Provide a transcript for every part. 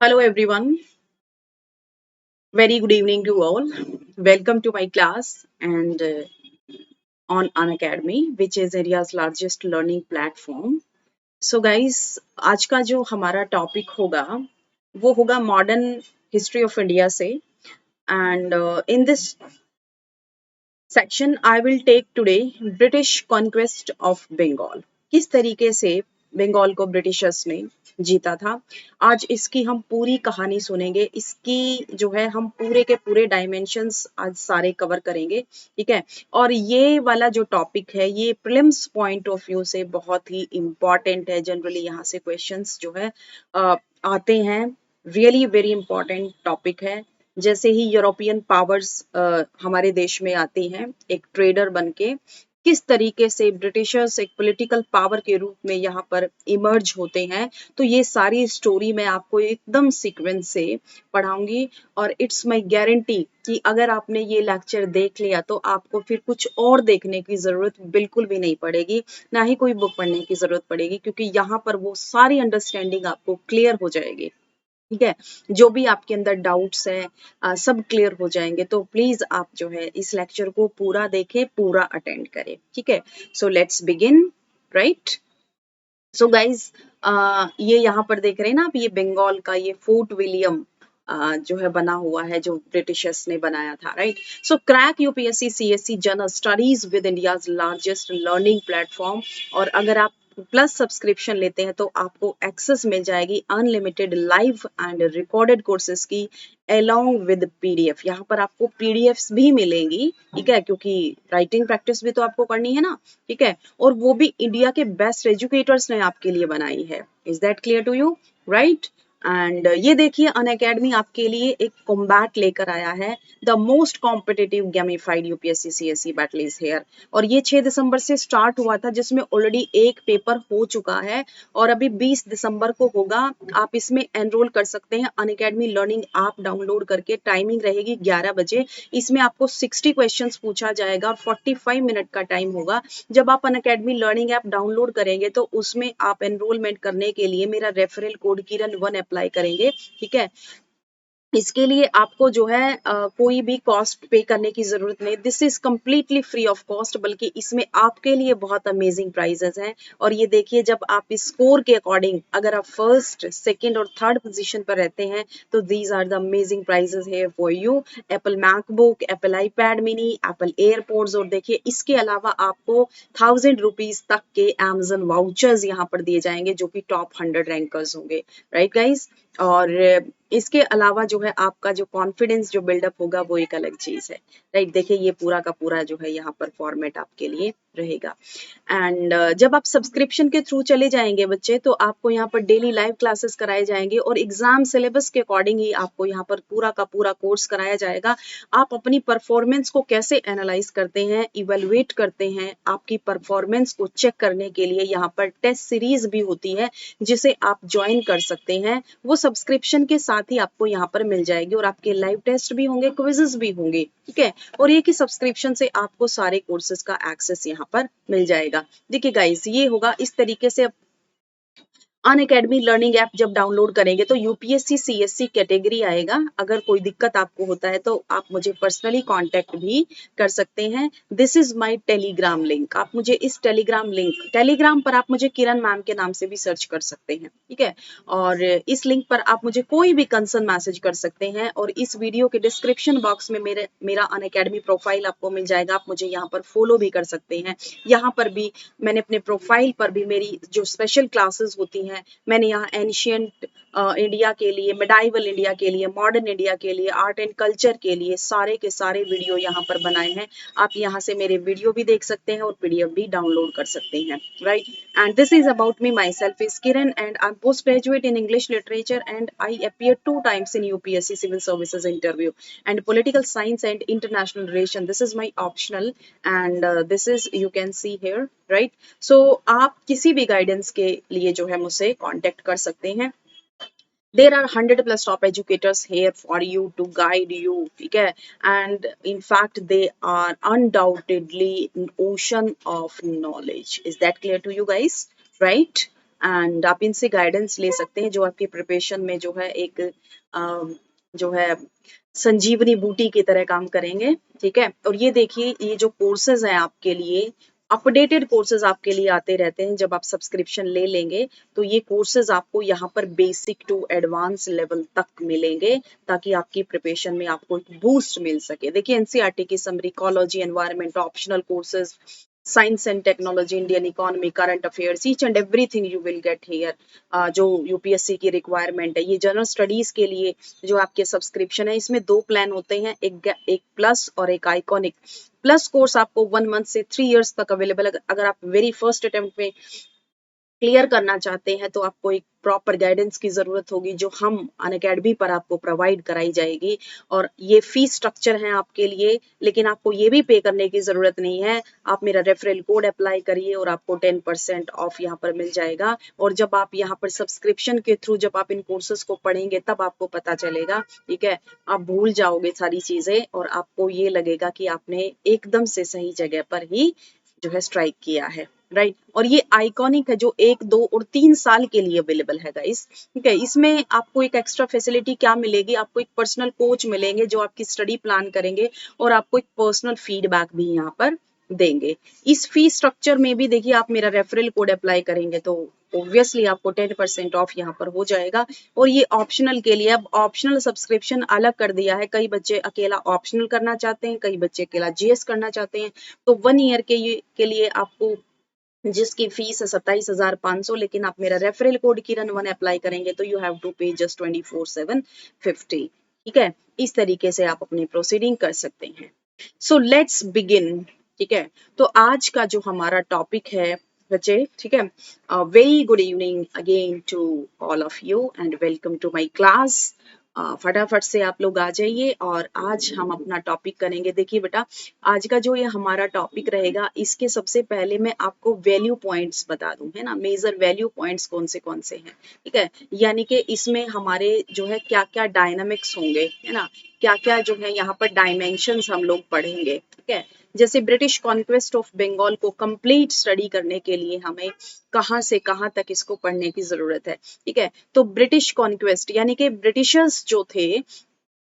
Hello everyone, very good evening to all. Welcome to my class and on Unacademy, which is India's largest learning platform. So guys, आज का जो हमारा topic होगा वो होगा modern history of India से and in this section I will take today British conquest of Bengal. किस तरीके से बंगाल को ब्रिटिशर्स ने जीता था, आज इसकी हम पूरी कहानी सुनेंगे। इसकी जो है हम पूरे के पूरे डायमेंशंस आज सारे कवर करेंगे, ठीक है। और ये वाला जो टॉपिक है ये प्रीलिम्स पॉइंट ऑफ व्यू से बहुत ही इम्पॉर्टेंट है। जनरली यहाँ से क्वेश्चंस जो है आते हैं। रियली वेरी इंपॉर्टेंट टॉपिक है। जैसे ही यूरोपियन पावर्स हमारे देश में आती हैं एक ट्रेडर बनके, किस तरीके से ब्रिटिशर्स एक पॉलिटिकल पावर के रूप में यहाँ पर इमर्ज होते हैं, तो ये सारी स्टोरी मैं आपको एकदम सीक्वेंस से पढ़ाऊंगी। और इट्स माय गारंटी कि अगर आपने ये लेक्चर देख लिया तो आपको फिर कुछ और देखने की जरूरत बिल्कुल भी नहीं पड़ेगी, ना ही कोई बुक पढ़ने की जरूरत पड़ेगी, क्योंकि यहाँ पर वो सारी अंडरस्टैंडिंग आपको क्लियर हो जाएगी, ठीक है। जो भी आपके अंदर डाउट्स है सब क्लियर हो जाएंगे। तो प्लीज आप जो है इस लेक्चर को पूरा देखें, पूरा अटेंड करें, ठीक है। So let's begin, right. So guys, ये यहाँ पर देख रहे हैं ना आप, ये बंगाल का ये फोर्ट विलियम जो है बना हुआ है, जो ब्रिटिशर्स ने बनाया था, right. So crack UPSC CSC general studies with India's largest learning platform. और अगर आप प्लस सब्सक्रिप्शन लेते हैं तो आपको एक्सेस मिल जाएगी unlimited live and recorded courses की अलोंग विद पीडीएफ। यहाँ पर आपको पीडीएफ्स भी मिलेंगी, ठीक है, क्योंकि राइटिंग प्रैक्टिस भी तो आपको करनी है ना, ठीक है। और वो भी इंडिया के बेस्ट एजुकेटर्स ने आपके लिए बनाई है। Is that clear to you, right. And ये देखिए अनअकैडमी आपके लिए एक कॉम्बैट लेकर आया है, the most competitive gamified UPSC CSC battle is here. और ये 6 दिसंबर से स्टार्ट हुआ था, जिसमें ऑलरेडी एक पेपर हो चुका है और अभी 20 दिसंबर को होगा। आप इसमें एनरोल कर सकते हैं अनअकैडमी लर्निंग ऐप डाउनलोड करके। टाइमिंग रहेगी 11 बजे। इसमें आपको 60 क्वेश्चंस पूछा जाएगा और 45 मिनट का टाइम होगा। जब आप अनअकैडमी लर्निंग ऐप डाउनलोड करेंगे तो उसमें आप एनरोलमेंट करने के लिए मेरा रेफरल कोड किरण1 अप्लाई करेंगे, ठीक है। इसके लिए आपको जो है कोई भी कॉस्ट पे करने की जरूरत नहीं। This is completely free of cost, बल्कि इसमें आपके लिए बहुत अमेजिंग प्राइजेस हैं। और ये देखिए, जब आप स्कोर के अकॉर्डिंग अगर आप फर्स्ट सेकंड और थर्ड पोजीशन पर रहते हैं तो these are the amazing prizes है for you. Apple MacBook, Apple iPad mini, Apple airports. और देखिए इसके अलावा आपको 1000 रुपीज तक के Amazon वाउचर्स यहाँ पर दिए जाएंगे, जो कि टॉप 100 रैंकर्स होंगे, राइट गाइज। और इसके अलावा जो है आपका जो कॉन्फिडेंस जो बिल्डअप होगा वो एक अलग चीज है, राइट। देखिए ये पूरा का पूरा जो है यहाँ पर फॉर्मेट आपके लिए रहेगा। एंड जब आप सब्सक्रिप्शन के थ्रू चले जाएंगे बच्चे, तो आपको यहाँ पर डेली लाइव क्लासेस कराए जाएंगे और एग्जाम सिलेबस के अकॉर्डिंग ही आपको यहाँ पर पूरा का पूरा कोर्स कराया जाएगा। आप अपनी परफॉर्मेंस को कैसे एनालाइज करते हैं, इवेलुएट करते हैं, आपकी परफॉर्मेंस को चेक करने के लिए यहाँ पर टेस्ट सीरीज भी होती है, जिसे आप ज्वाइन कर सकते हैं। वो सब्सक्रिप्शन के साथ ही आपको यहाँ पर मिल जाएगी और आपके लाइव टेस्ट भी होंगे, क्विजेस भी होंगे, ठीक है। और एक ही सब्सक्रिप्शन से आपको सारे कोर्सेज का एक्सेस यहाँ पर मिल जाएगा। देखिए गाइस, ये होगा इस तरीके से। अनअकैडमी लर्निंग ऐप जब डाउनलोड करेंगे तो यूपीएससी सीएससी कैटेगरी आएगा। अगर कोई दिक्कत आपको होता है तो आप मुझे पर्सनली कांटेक्ट भी कर सकते हैं। This is my Telegram link. आप मुझे इस टेलीग्राम पर आप मुझे किरण मैम के नाम से भी सर्च कर सकते हैं, ठीक है। और इस लिंक पर आप मुझे कोई भी कंसर्न मैसेज कर सकते हैं। और इस वीडियो के डिस्क्रिप्शन बॉक्स में मेरा अनअकैडमी प्रोफाइल आपको मिल जाएगा। आप मुझे यहाँ पर फॉलो भी कर सकते हैं। यहाँ पर भी मैंने अपने प्रोफाइल पर भी मेरी जो स्पेशल क्लासेस होती हैं, मैंने यहाँ एंशियंट इंडिया के लिए, मेडाइवल इंडिया के लिए, मॉडर्न इंडिया के लिए, आर्ट एंड कल्चर के लिए सारे के सारे वीडियो यहाँ पर बनाए हैं। आप यहाँ से मेरे वीडियो भी देख सकते हैं और पीडीएफ भी डाउनलोड कर सकते हैं, right. And this is about me, my self is Kiran and I am post graduate in English literature and I appeared 2 times in UPSC civil services interview and political science and international relation. This is my optional and this is you can see here, right. So आप किसी भी guidance के लिए जो है मुझसे contact कर सकते हैं। There are 100 plus top educators here for you to guide you, ठीक है। And in fact they are undoubtedly an ocean of knowledge. Is that clear to you guys, right? And आप इनसे गाइडेंस ले सकते हैं जो आपकी प्रिपरेशन में जो है एक जो है संजीवनी बूटी की तरह काम करेंगे, ठीक है। और ये देखिए ये जो कोर्सेज हैं आपके लिए अपडेटेड कोर्सेज आपके लिए आते रहते हैं। जब आप सब्सक्रिप्शन ले लेंगे तो ये कोर्सेज आपको यहाँ पर बेसिक टू एडवांस लेवल तक मिलेंगे ताकि आपकी प्रिपरेशन में आपको एक बूस्ट मिल सके। देखिए एनसीईआरटी की summary, ecology, environment, optional courses, science and technology, Indian economy, current affairs, each and everything you will get here. जो यूपीएससी की रिक्वायरमेंट है, ये जनरल स्टडीज के लिए जो आपके सब्सक्रिप्शन है, इसमें 2 प्लान होते हैं, एक प्लस और एक आइकॉनिक। प्लस कोर्स आपको 1 मंथ से 3 इयर्स तक अवेलेबल। अगर आप वेरी फर्स्ट अटेम्प्ट में क्लियर करना चाहते हैं तो आपको एक प्रॉपर गाइडेंस की जरूरत होगी जो हम अनअकैडमी पर आपको प्रोवाइड कराई जाएगी। और ये फीस स्ट्रक्चर है आपके लिए, लेकिन आपको ये भी पे करने की जरूरत नहीं है। आप मेरा रेफरल कोड अप्लाई करिए और आपको 10% ऑफ यहाँ पर मिल जाएगा। और जब आप यहाँ पर सब्सक्रिप्शन के थ्रू जब आप इन कोर्सेज को पढ़ेंगे तब आपको पता चलेगा, ठीक है। आप भूल जाओगे सारी चीजें और आपको ये लगेगा कि आपने एकदम से सही जगह पर ही जो है स्ट्राइक किया है, राइट। और ये आइकॉनिक है जो 1, 2 और 3 साल के लिए अवेलेबल है गाइस, ठीक है। इसमें आपको एक एक्स्ट्रा फैसिलिटी क्या मिलेगी, आपको एक पर्सनल कोच मिलेंगे जो आपकी स्टडी प्लान करेंगे और आपको एक पर्सनल फीडबैक भी यहाँ पर देंगे। इस फीस स्ट्रक्चर में भी देखिए आप मेरा रेफरल कोड अप्लाई करेंगे तो ऑब्वियसली आपको 10% ऑफ यहाँ पर हो जाएगा। और ये ऑप्शनल के लिए, अब ऑप्शनल सब्सक्रिप्शन अलग कर दिया है। कई बच्चे अकेला ऑप्शनल करना चाहते हैं, कई बच्चे अकेला जीएस करना चाहते हैं। तो 1 ईयर के लिए आपको जिसकी फीस है 27,500, लेकिन आप मेरा रेफरल कोड किरण1 अप्लाई करेंगे तो यू हैव टू पे जस्ट 24,750, ठीक है। इस तरीके से आप अपनी प्रोसीडिंग कर सकते हैं। सो लेट्स बिगिन, ठीक है। तो आज का जो हमारा टॉपिक है बच्चे, ठीक है, very good evening again to all of you and welcome to my class. फटाफट से आप लोग आ जाइए और आज हम अपना टॉपिक करेंगे। देखिए बेटा, आज का जो ये हमारा टॉपिक रहेगा, इसके सबसे पहले मैं आपको वैल्यू पॉइंट्स बता दूं, है ना। मेजर वैल्यू पॉइंट्स कौन से हैं, ठीक है। यानी कि इसमें हमारे जो है क्या क्या डायनामिक्स होंगे, है ना, क्या क्या जो है यहाँ पर डायमेंशंस हम लोग पढ़ेंगे, ठीक है। जैसे ब्रिटिश कॉन्क्वेस्ट ऑफ बंगाल को कंप्लीट स्टडी करने के लिए हमें कहाँ से कहाँ तक इसको पढ़ने की जरूरत है, ठीक है। तो ब्रिटिश कॉन्क्वेस्ट यानी कि ब्रिटिशर्स जो थे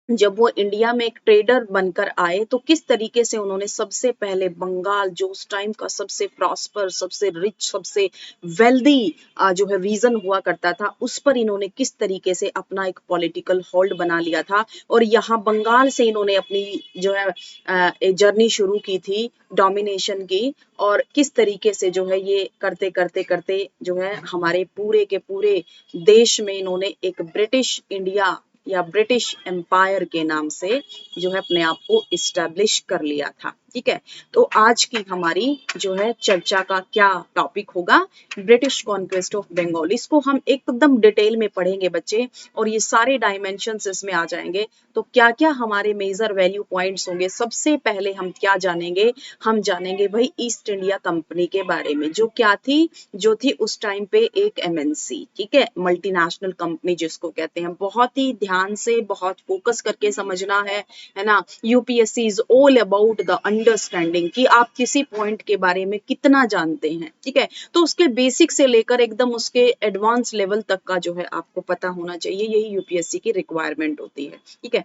जब वो इंडिया में एक ट्रेडर बनकर आए तो किस तरीके से उन्होंने सबसे पहले बंगाल जो उस टाइम का सबसे प्रॉस्पर, सबसे रिच, सबसे वेल्दी जो है रीजन हुआ करता था, उस पर इन्होंने किस तरीके से अपना एक पॉलिटिकल होल्ड बना लिया था। और यहाँ बंगाल से इन्होंने अपनी जो है जर्नी शुरू की थी डोमिनेशन की। और किस तरीके से जो है ये करते करते करते जो है हमारे पूरे के पूरे देश में इन्होंने एक ब्रिटिश इंडिया या ब्रिटिश एम्पायर के नाम से जो है अपने आप को इस्टेब्लिश कर लिया था, ठीक है। तो आज की हमारी जो है चर्चा का क्या टॉपिक होगा, ब्रिटिश कॉन्क्वेस्ट ऑफ बंगाल। इसको हम एकदम डिटेल में पढ़ेंगे बच्चे और ये सारे डायमेंशंस इसमें आ जाएंगे। तो क्या क्या हमारे मेजर वैल्यू पॉइंट्स होंगे, सबसे पहले हम क्या जानेंगे, हम जानेंगे भाई ईस्ट इंडिया कंपनी के बारे में, जो क्या थी, जो थी उस टाइम पे एक एमएनसी, ठीक है, मल्टीनेशनल कंपनी जिसको कहते हैं। बहुत ही ध्यान से बहुत फोकस करके समझना है ना। UPSC is all about the understanding कि आप किसी पॉइंट के बारे में कितना जानते हैं, ठीक है। तो उसके बेसिक से लेकर एकदम उसके एडवांस लेवल तक का जो है आपको पता होना चाहिए, यही यूपीएससी की रिक्वायरमेंट होती है, ठीक है।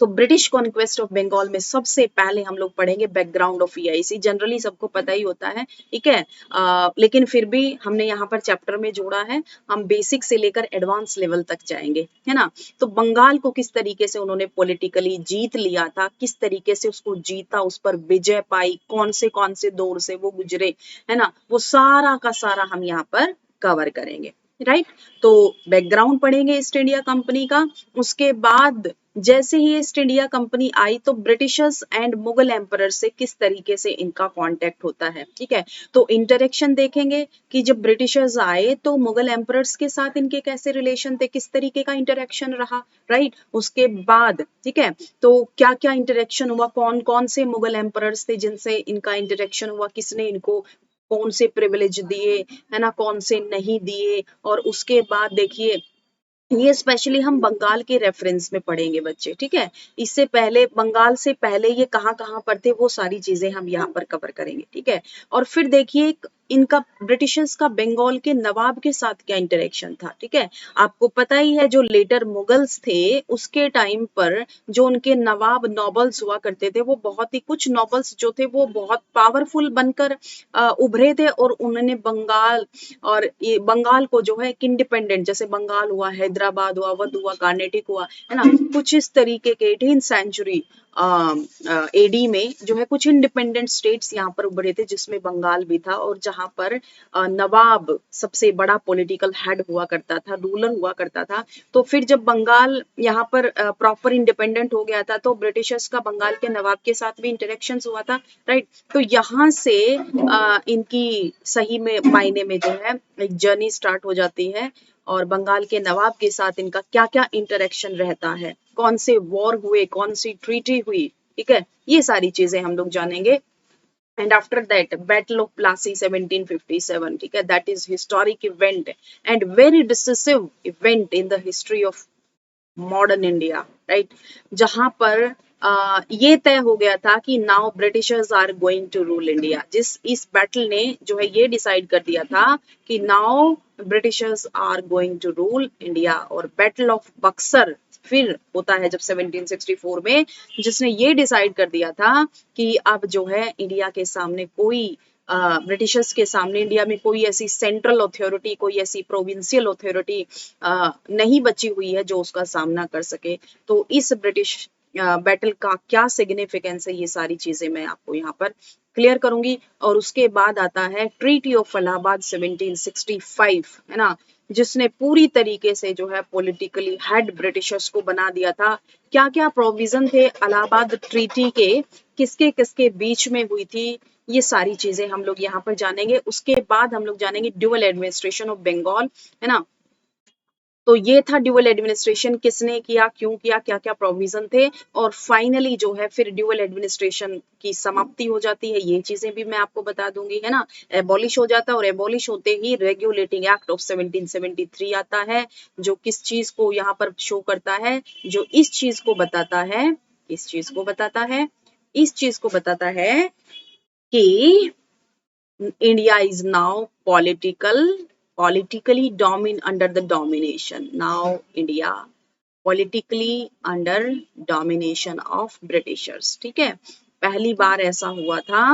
तो ब्रिटिश कॉन्क्वेस्ट ऑफ बंगाल में सबसे पहले हम लोग पढ़ेंगे बैकग्राउंड ऑफ ईआईसी। जनरली सबको पता ही होता है, ठीक है, लेकिन फिर भी हमने यहाँ पर चैप्टर में जोड़ा है। हम बेसिक से लेकर एडवांस लेवल तक जाएंगे, है ना। तो बंगाल को किस तरीके से उन्होंने पॉलिटिकली जीत लिया था, किस तरीके से उसको जीता, उस पर विजय पाई, कौन से दौर से वो गुजरे, है ना, वो सारा का सारा हम यहाँ पर कवर करेंगे, राइट। तो बैकग्राउंड पढ़ेंगे ईस्ट इंडिया कंपनी का। उसके बाद जैसे ही ईस्ट इंडिया कंपनी आई तो ब्रिटिशर्स एंड मुगल एम्परर से किस तरीके से इनका कांटेक्ट होता है, ठीक है। तो इंटरेक्शन देखेंगे कि जब ब्रिटिशर्स आए तो मुगल एम्परर्स के साथ इनके कैसे रिलेशन थे, किस तरीके का इंटरेक्शन रहा, राइट। उसके बाद, ठीक है, तो क्या क्या इंटरेक्शन हुआ, कौन कौन से मुगल एम्परर्स थे जिनसे इनका इंटरेक्शन हुआ, किसने इनको कौन से प्रिविलेज दिए, है ना, कौन से नहीं दिए। और उसके बाद देखिए ये स्पेशली हम बंगाल के रेफरेंस में पढ़ेंगे बच्चे, ठीक है। इससे पहले बंगाल से पहले ये कहाँ कहाँ पर थे वो सारी चीजें हम यहाँ पर कवर करेंगे, ठीक है। और फिर देखिए इनका ब्रिटिशर्स का बंगाल के नवाब के साथ क्या इंटरेक्शन था, ठीक है। आपको पता ही है जो लेटर मुगल्स थे उसके टाइम पर जो उनके नवाब नॉबल्स हुआ करते थे वो बहुत ही कुछ नॉबल्स जो थे वो बहुत पावरफुल बनकर उभरे थे और उन्होंने बंगाल और ये बंगाल को जो है एक इंडिपेंडेंट, जैसे बंगाल हुआ, हैदराबाद हुआ, अवध हुआ, कर्नाटक हुआ, है ना, कुछ इस तरीके के 18th सेंचुरी एडी में जो है कुछ इंडिपेंडेंट स्टेट्स यहाँ पर उभरे थे जिसमें बंगाल भी था और जहां पर नवाब सबसे बड़ा पॉलिटिकल हेड हुआ करता था, रूलर हुआ करता था। तो फिर जब बंगाल यहाँ पर प्रॉपर इंडिपेंडेंट हो गया था तो ब्रिटिशर्स का बंगाल के नवाब के साथ भी इंटरेक्शन हुआ था, राइट। तो यहाँ से इनकी सही में मायने में जो है एक जर्नी स्टार्ट हो जाती है और बंगाल के नवाब के साथ इनका क्या क्या इंटरेक्शन रहता है, कौन से वॉर हुए, कौन सी ट्रीटी हुई, ठीक है, ये सारी चीजें हम लोग जानेंगे। And after that, Battle of Plassey 1757, ठीक है, that is historic event and very decisive event in the history of modern India, right, जहां पर ये तय हो गया था कि now Britishers are going to rule India. जिस इस बैटल ने जो है ये डिसाइड कर दिया था कि now Britishers are going to rule India. और बैटल ऑफ बक्सर फिर होता है जब 1764 में, जिसने ये डिसाइड कर दिया था कि अब जो है इंडिया के सामने कोई ब्रिटिशर्स के सामने इंडिया में कोई ऐसी सेंट्रल अथॉरिटी, कोई ऐसी प्रोविंशियल अथॉरिटी नहीं बची हुई है जो उसका सामना कर सके। तो इस ब्रिटिश बैटल का क्या सिग्निफिकेंस है ये सारी चीजें मैं आपको यहाँ पर क्लियर करूंगी। और उसके बाद आता है ट्रीटी ऑफ इलाहाबाद 1765, है ना, जिसने पूरी तरीके से जो है पॉलिटिकली हेड ब्रिटिशर्स को बना दिया था। क्या क्या प्रोविजन थे इलाहाबाद ट्रीटी के, किसके किसके बीच में हुई थी, ये सारी चीजें हम लोग यहाँ पर जानेंगे। उसके बाद हम लोग जानेंगे ड्यूअल एडमिनिस्ट्रेशन ऑफ बंगाल, है ना। तो ये था ड्यूअल एडमिनिस्ट्रेशन, किसने किया, क्यों किया, क्या क्या प्रोविजन थे, और फाइनली जो है फिर ड्यूअल एडमिनिस्ट्रेशन की समाप्ति हो जाती है। ये चीजें भी मैं आपको बता दूंगी, है ना। एबॉलिश हो जाता है और एबॉलिश होते ही रेगुलेटिंग एक्ट ऑफ 1773 आता है, जो किस चीज को यहाँ पर शो करता है, जो इस चीज को बताता है, इस चीज को बताता है, इस चीज को बताता है कि India is now politically under the domination. Now India politically under domination of Britishers, ठीक है। पहली बार ऐसा हुआ था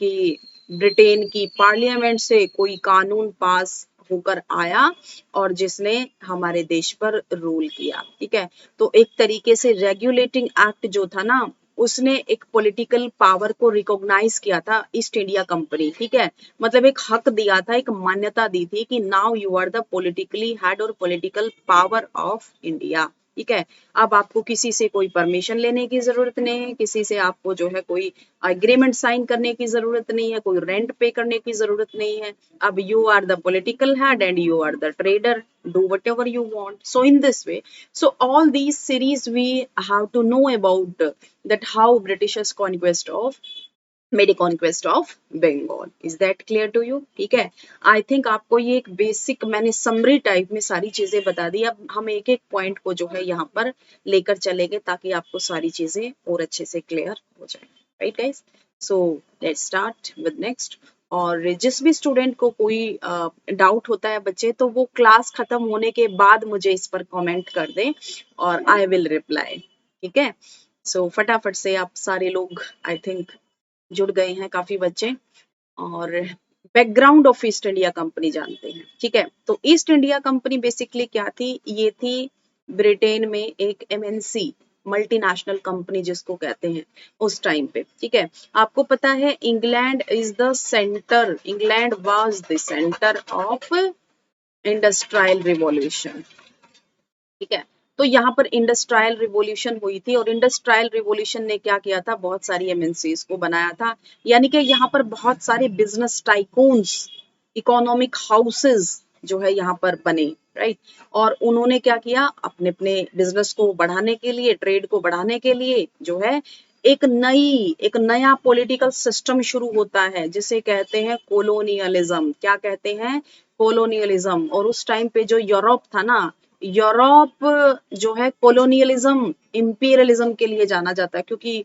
कि ब्रिटेन की पार्लियामेंट से कोई कानून पास होकर आया और जिसने हमारे देश पर रूल किया, ठीक है। तो एक तरीके से रेगुलेटिंग एक्ट जो था ना, उसने एक पॉलिटिकल पावर को रिकॉग्नाइज किया था ईस्ट इंडिया कंपनी, ठीक है। मतलब एक हक दिया था, एक मान्यता दी थी कि now you are the politically head और पॉलिटिकल पावर ऑफ इंडिया, ठीक है। अब आपको किसी से कोई परमिशन लेने की जरूरत नहीं है, किसी से आपको जो है कोई एग्रीमेंट साइन करने की जरूरत नहीं है, कोई रेंट पे करने की जरूरत नहीं है। अब you are the political head and you are the trader, do whatever you want. So in this way, so all these series we have to know about that how Britishers conquest of made a conquest of Bengal. Is that clear to you? ठीक है। I think आपको ये एक basic मैंने summary type में सारी चीजें बता दी। अब हम एक एक पॉइंट को जो है यहाँ पर लेकर चलेंगे ताकि आपको सारी चीजें और अच्छे से क्लियर हो जाए, right guys. So let's start with next. और जिस भी स्टूडेंट को कोई डाउट होता है बच्चे, तो वो क्लास खत्म होने के बाद मुझे इस पर कमेंट कर दें और आई विल रिप्लाई, ठीक है। सो फटाफट से आप सारे लोग आई थिंक जुड़ गए हैं काफी बच्चे, और background of east India company जानते हैं, ठीक है। तो ईस्ट इंडिया कंपनी बेसिकली क्या थी, ये थी ब्रिटेन में एक एमएनसी मल्टीनेशनल कंपनी जिसको कहते हैं उस टाइम पे, ठीक है। आपको पता है England is the centre, England was the centre of industrial revolution, ठीक है। तो यहाँ पर इंडस्ट्रियल रिवॉल्यूशन हुई थी और इंडस्ट्रियल रिवॉल्यूशन ने क्या किया था, बहुत सारी एमएनसीज को बनाया था। यानी कि यहाँ पर बहुत सारे बिजनेस टाइकून्स, इकोनॉमिक हाउसेस जो है यहाँ पर बने, राइट। और उन्होंने क्या किया, अपने अपने बिजनेस को बढ़ाने के लिए, ट्रेड को बढ़ाने के लिए जो है एक नया पॉलिटिकल सिस्टम शुरू होता है जिसे कहते हैं कोलोनियलिज्म। क्या कहते हैं, कोलोनियलिज्म। और उस टाइम पे जो यूरोप था ना, यूरोप जो है कोलोनियलिज्म इंपीरियलिज्म के लिए जाना जाता है, क्योंकि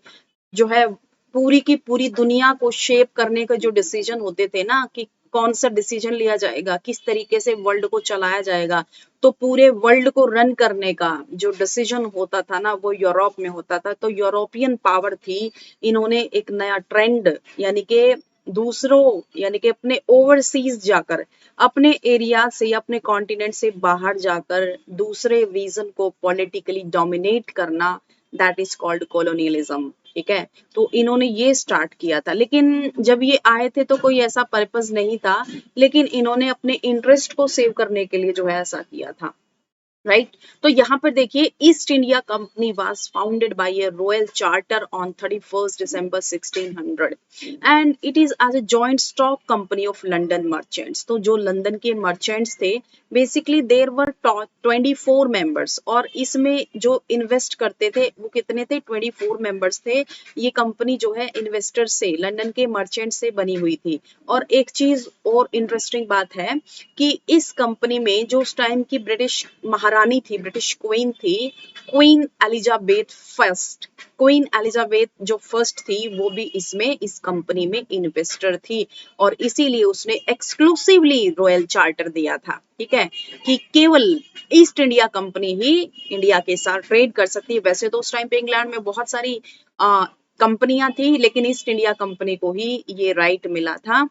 जो है पूरी की पूरी दुनिया को शेप करने के जो डिसीजन होते थे ना, कि कौन सा डिसीजन लिया जाएगा, किस तरीके से वर्ल्ड को चलाया जाएगा, तो पूरे वर्ल्ड को रन करने का जो डिसीजन होता था ना वो यूरोप में होता था। तो यूरोपियन पावर थी, इन्होंने एक नया ट्रेंड यानी कि दूसरों यानी कि अपने ओवरसीज जाकर, अपने एरिया से अपने कॉन्टिनेंट से बाहर जाकर दूसरे रीजन को पॉलिटिकली डोमिनेट करना, दैट इज कॉल्ड कॉलोनियलिज्म। ठीक है, तो इन्होंने ये स्टार्ट किया था, लेकिन जब ये आए थे तो कोई ऐसा पर्पस नहीं था, लेकिन इन्होंने अपने इंटरेस्ट को सेव करने के लिए जो है ऐसा किया था। राइट तो यहाँ पर देखिए, East India Company was founded by a royal charter on 31 December 1600 and it is as a joint stock company of London merchants. तो जो लंदन के मर्चेंट्स थे, बेसिकली देयर वर 24 मेंबर्स, और इसमें जो इन्वेस्ट करते थे वो कितने थे, 24 मेंबर्स थे। ये कंपनी जो है इन्वेस्टर से, लंदन के मर्चेंट से बनी हुई थी। और एक चीज और इंटरेस्टिंग बात है कि इस कंपनी में जो उस टाइम की ब्रिटिश महारानी थी, ब्रिटिश क्वीन थी, queen Elizabeth first, queen Elizabeth जो फर्स्ट थी वो भी इसमें इस कंपनी में इन्वेस्टर थी, और इसीलिए उसने एक्सक्लूसिवली रॉयल चार्टर दिया था। ठीक है, कि केवल ईस्ट इंडिया कंपनी ही इंडिया के साथ ट्रेड कर सकती है। वैसे तो उस टाइम पे इंग्लैंड में बहुत सारी कंपनियां थी, लेकिन ईस्ट इंडिया कंपनी को ही ये राइट मिला था,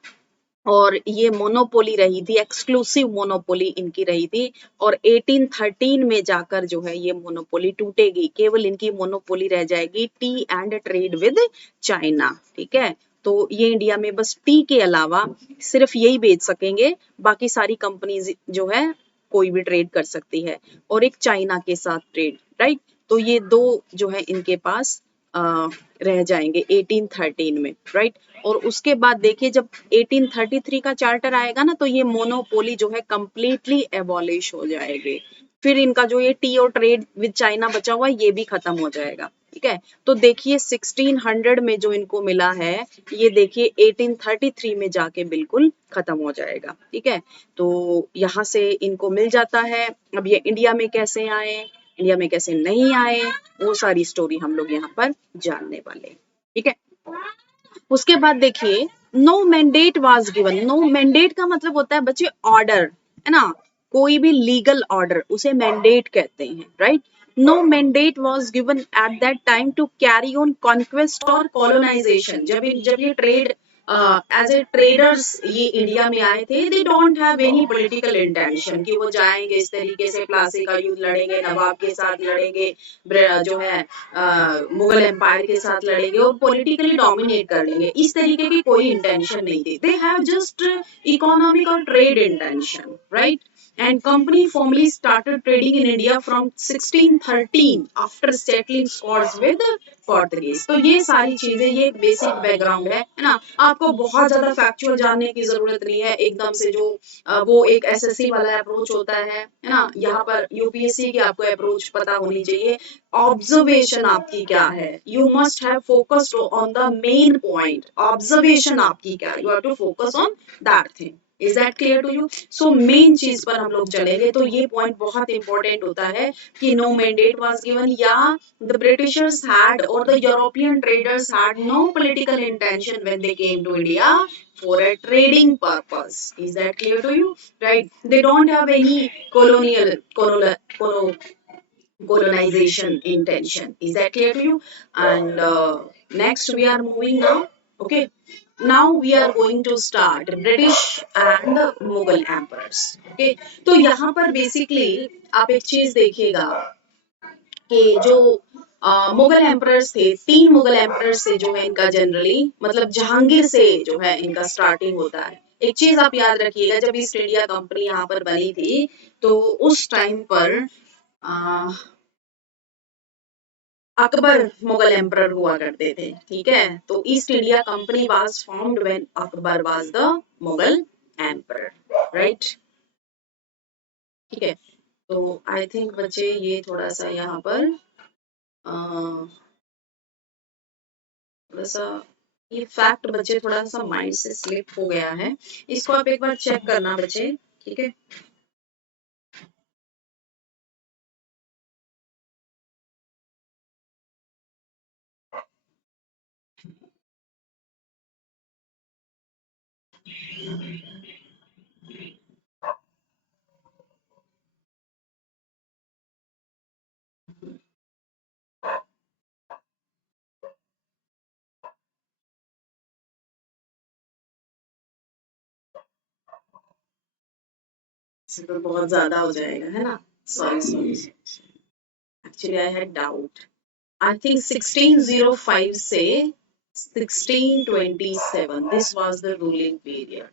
और ये मोनोपोली रही थी, एक्सक्लूसिव मोनोपोली इनकी रही थी। और 1813 में जाकर जो है ये मोनोपोली टूटेगी, केवल इनकी मोनोपोली रह जाएगी T and trade with China. ठीक है, तो ये इंडिया में बस टी के अलावा सिर्फ यही बेच सकेंगे, बाकी सारी कंपनीज जो है कोई भी ट्रेड कर सकती है, और एक चाइना के साथ ट्रेड। राइट, तो ये दो जो है इनके पास रह जाएंगे 1813 में। राइट, और उसके बाद देखिए जब 1833 का चार्टर आएगा ना, तो ये मोनोपोली जो है कंप्लीटली एबॉलिश हो जाएगी। फिर इनका जो ये टी और ट्रेड विद चाइना बचा हुआ ये भी खत्म हो जाएगा। ठीक है, तो देखिए 1600 में जो इनको मिला है, ये देखिए 1833 में जाके बिल्कुल खत्म हो जाएगा। ठीक है, तो यहाँ से इनको मिल जाता है। अब ये इंडिया में कैसे आए, इंडिया में कैसे नहीं आए, वो सारी स्टोरी हम लोग यहाँ पर जानने वाले हैं। ठीक है, उसके बाद देखिए, no mandate was given. No mandate का मतलब होता है बच्चे ऑर्डर, है ना, कोई भी लीगल ऑर्डर उसे मैंडेट कहते हैं। Right, no mandate was given at that time to carry on conquest और कॉलोनाइजेशन। जब ये ट्रेड एज ए ट्रेडर्स ये इंडिया में आए थे, they don't have any political intention कि वो जाएंगे इस तरीके से प्लासी का युद्ध लड़ेंगे, नवाब के साथ लड़ेंगे, जो है मुगल एम्पायर के साथ लड़ेंगे और पॉलिटिकली डोमिनेट कर लेंगे, इस तरीके की कोई इंटेंशन नहीं थी। दे हैव जस्ट इकोनॉमिक और trade intention. Right, and company formally started trading in India from 1613 after settling scores with Portuguese। तो ये सारी चीजें, ये बेसिक बैकग्राउंड है ना। आपको बहुत ज्यादा फैक्चुअल जानने की जरूरत नहीं है, एकदम से जो वो एक एसएससी वाला अप्रोच होता है ना, यहाँ पर यूपीएससी की आपको अप्रोच पता होनी चाहिए। ऑब्जर्वेशन आपकी क्या है, you must have focused on the main point. Observation आपकी क्या, you have to focus on that thing. Is that clear to you? So main चीज पर हम लोग चलेंगे, तो ये पॉइंट बहुत इंपॉर्टेंट होता है कि नो मैंडेट वाज गिवन, या द ब्रिटिशर्स हैड और the European traders had no political intention when they came to India for a trading purpose. Is that clear to you? Right, they don't have any colonization intention. Is that clear to you? And next we are moving now. Okay, now we are going to start British and Mughal emperors. Okay, तो यहाँ पर basically आप एक चीज देखिएगा कि जो Mughal emperors थे, 3 मुगल एम्परर्स से जो है इनका जनरली मतलब जहांगीर से जो है इनका स्टार्टिंग होता है। एक चीज आप याद रखिएगा, जब ईस्ट इंडिया कंपनी यहाँ पर बनी थी तो उस टाइम पर अकबर मुगल एम्परर हुआ करते थे। ठीक है, तो East India Company was formed when Akbar was the Mughal emperor. Right, ठीक है, तो आई थिंक बच्चे ये थोड़ा सा यहाँ पर थोड़ा सा ये फैक्ट बच्चे थोड़ा सा माइंड से स्लिप हो गया है, इसको आप एक बार चेक करना बच्चे। ठीक है, इससे तो बहुत ज्यादा हो जाएगा, है ना? Sorry sorry, actually I had doubt. I think 1605 से 1627 this was the ruling period.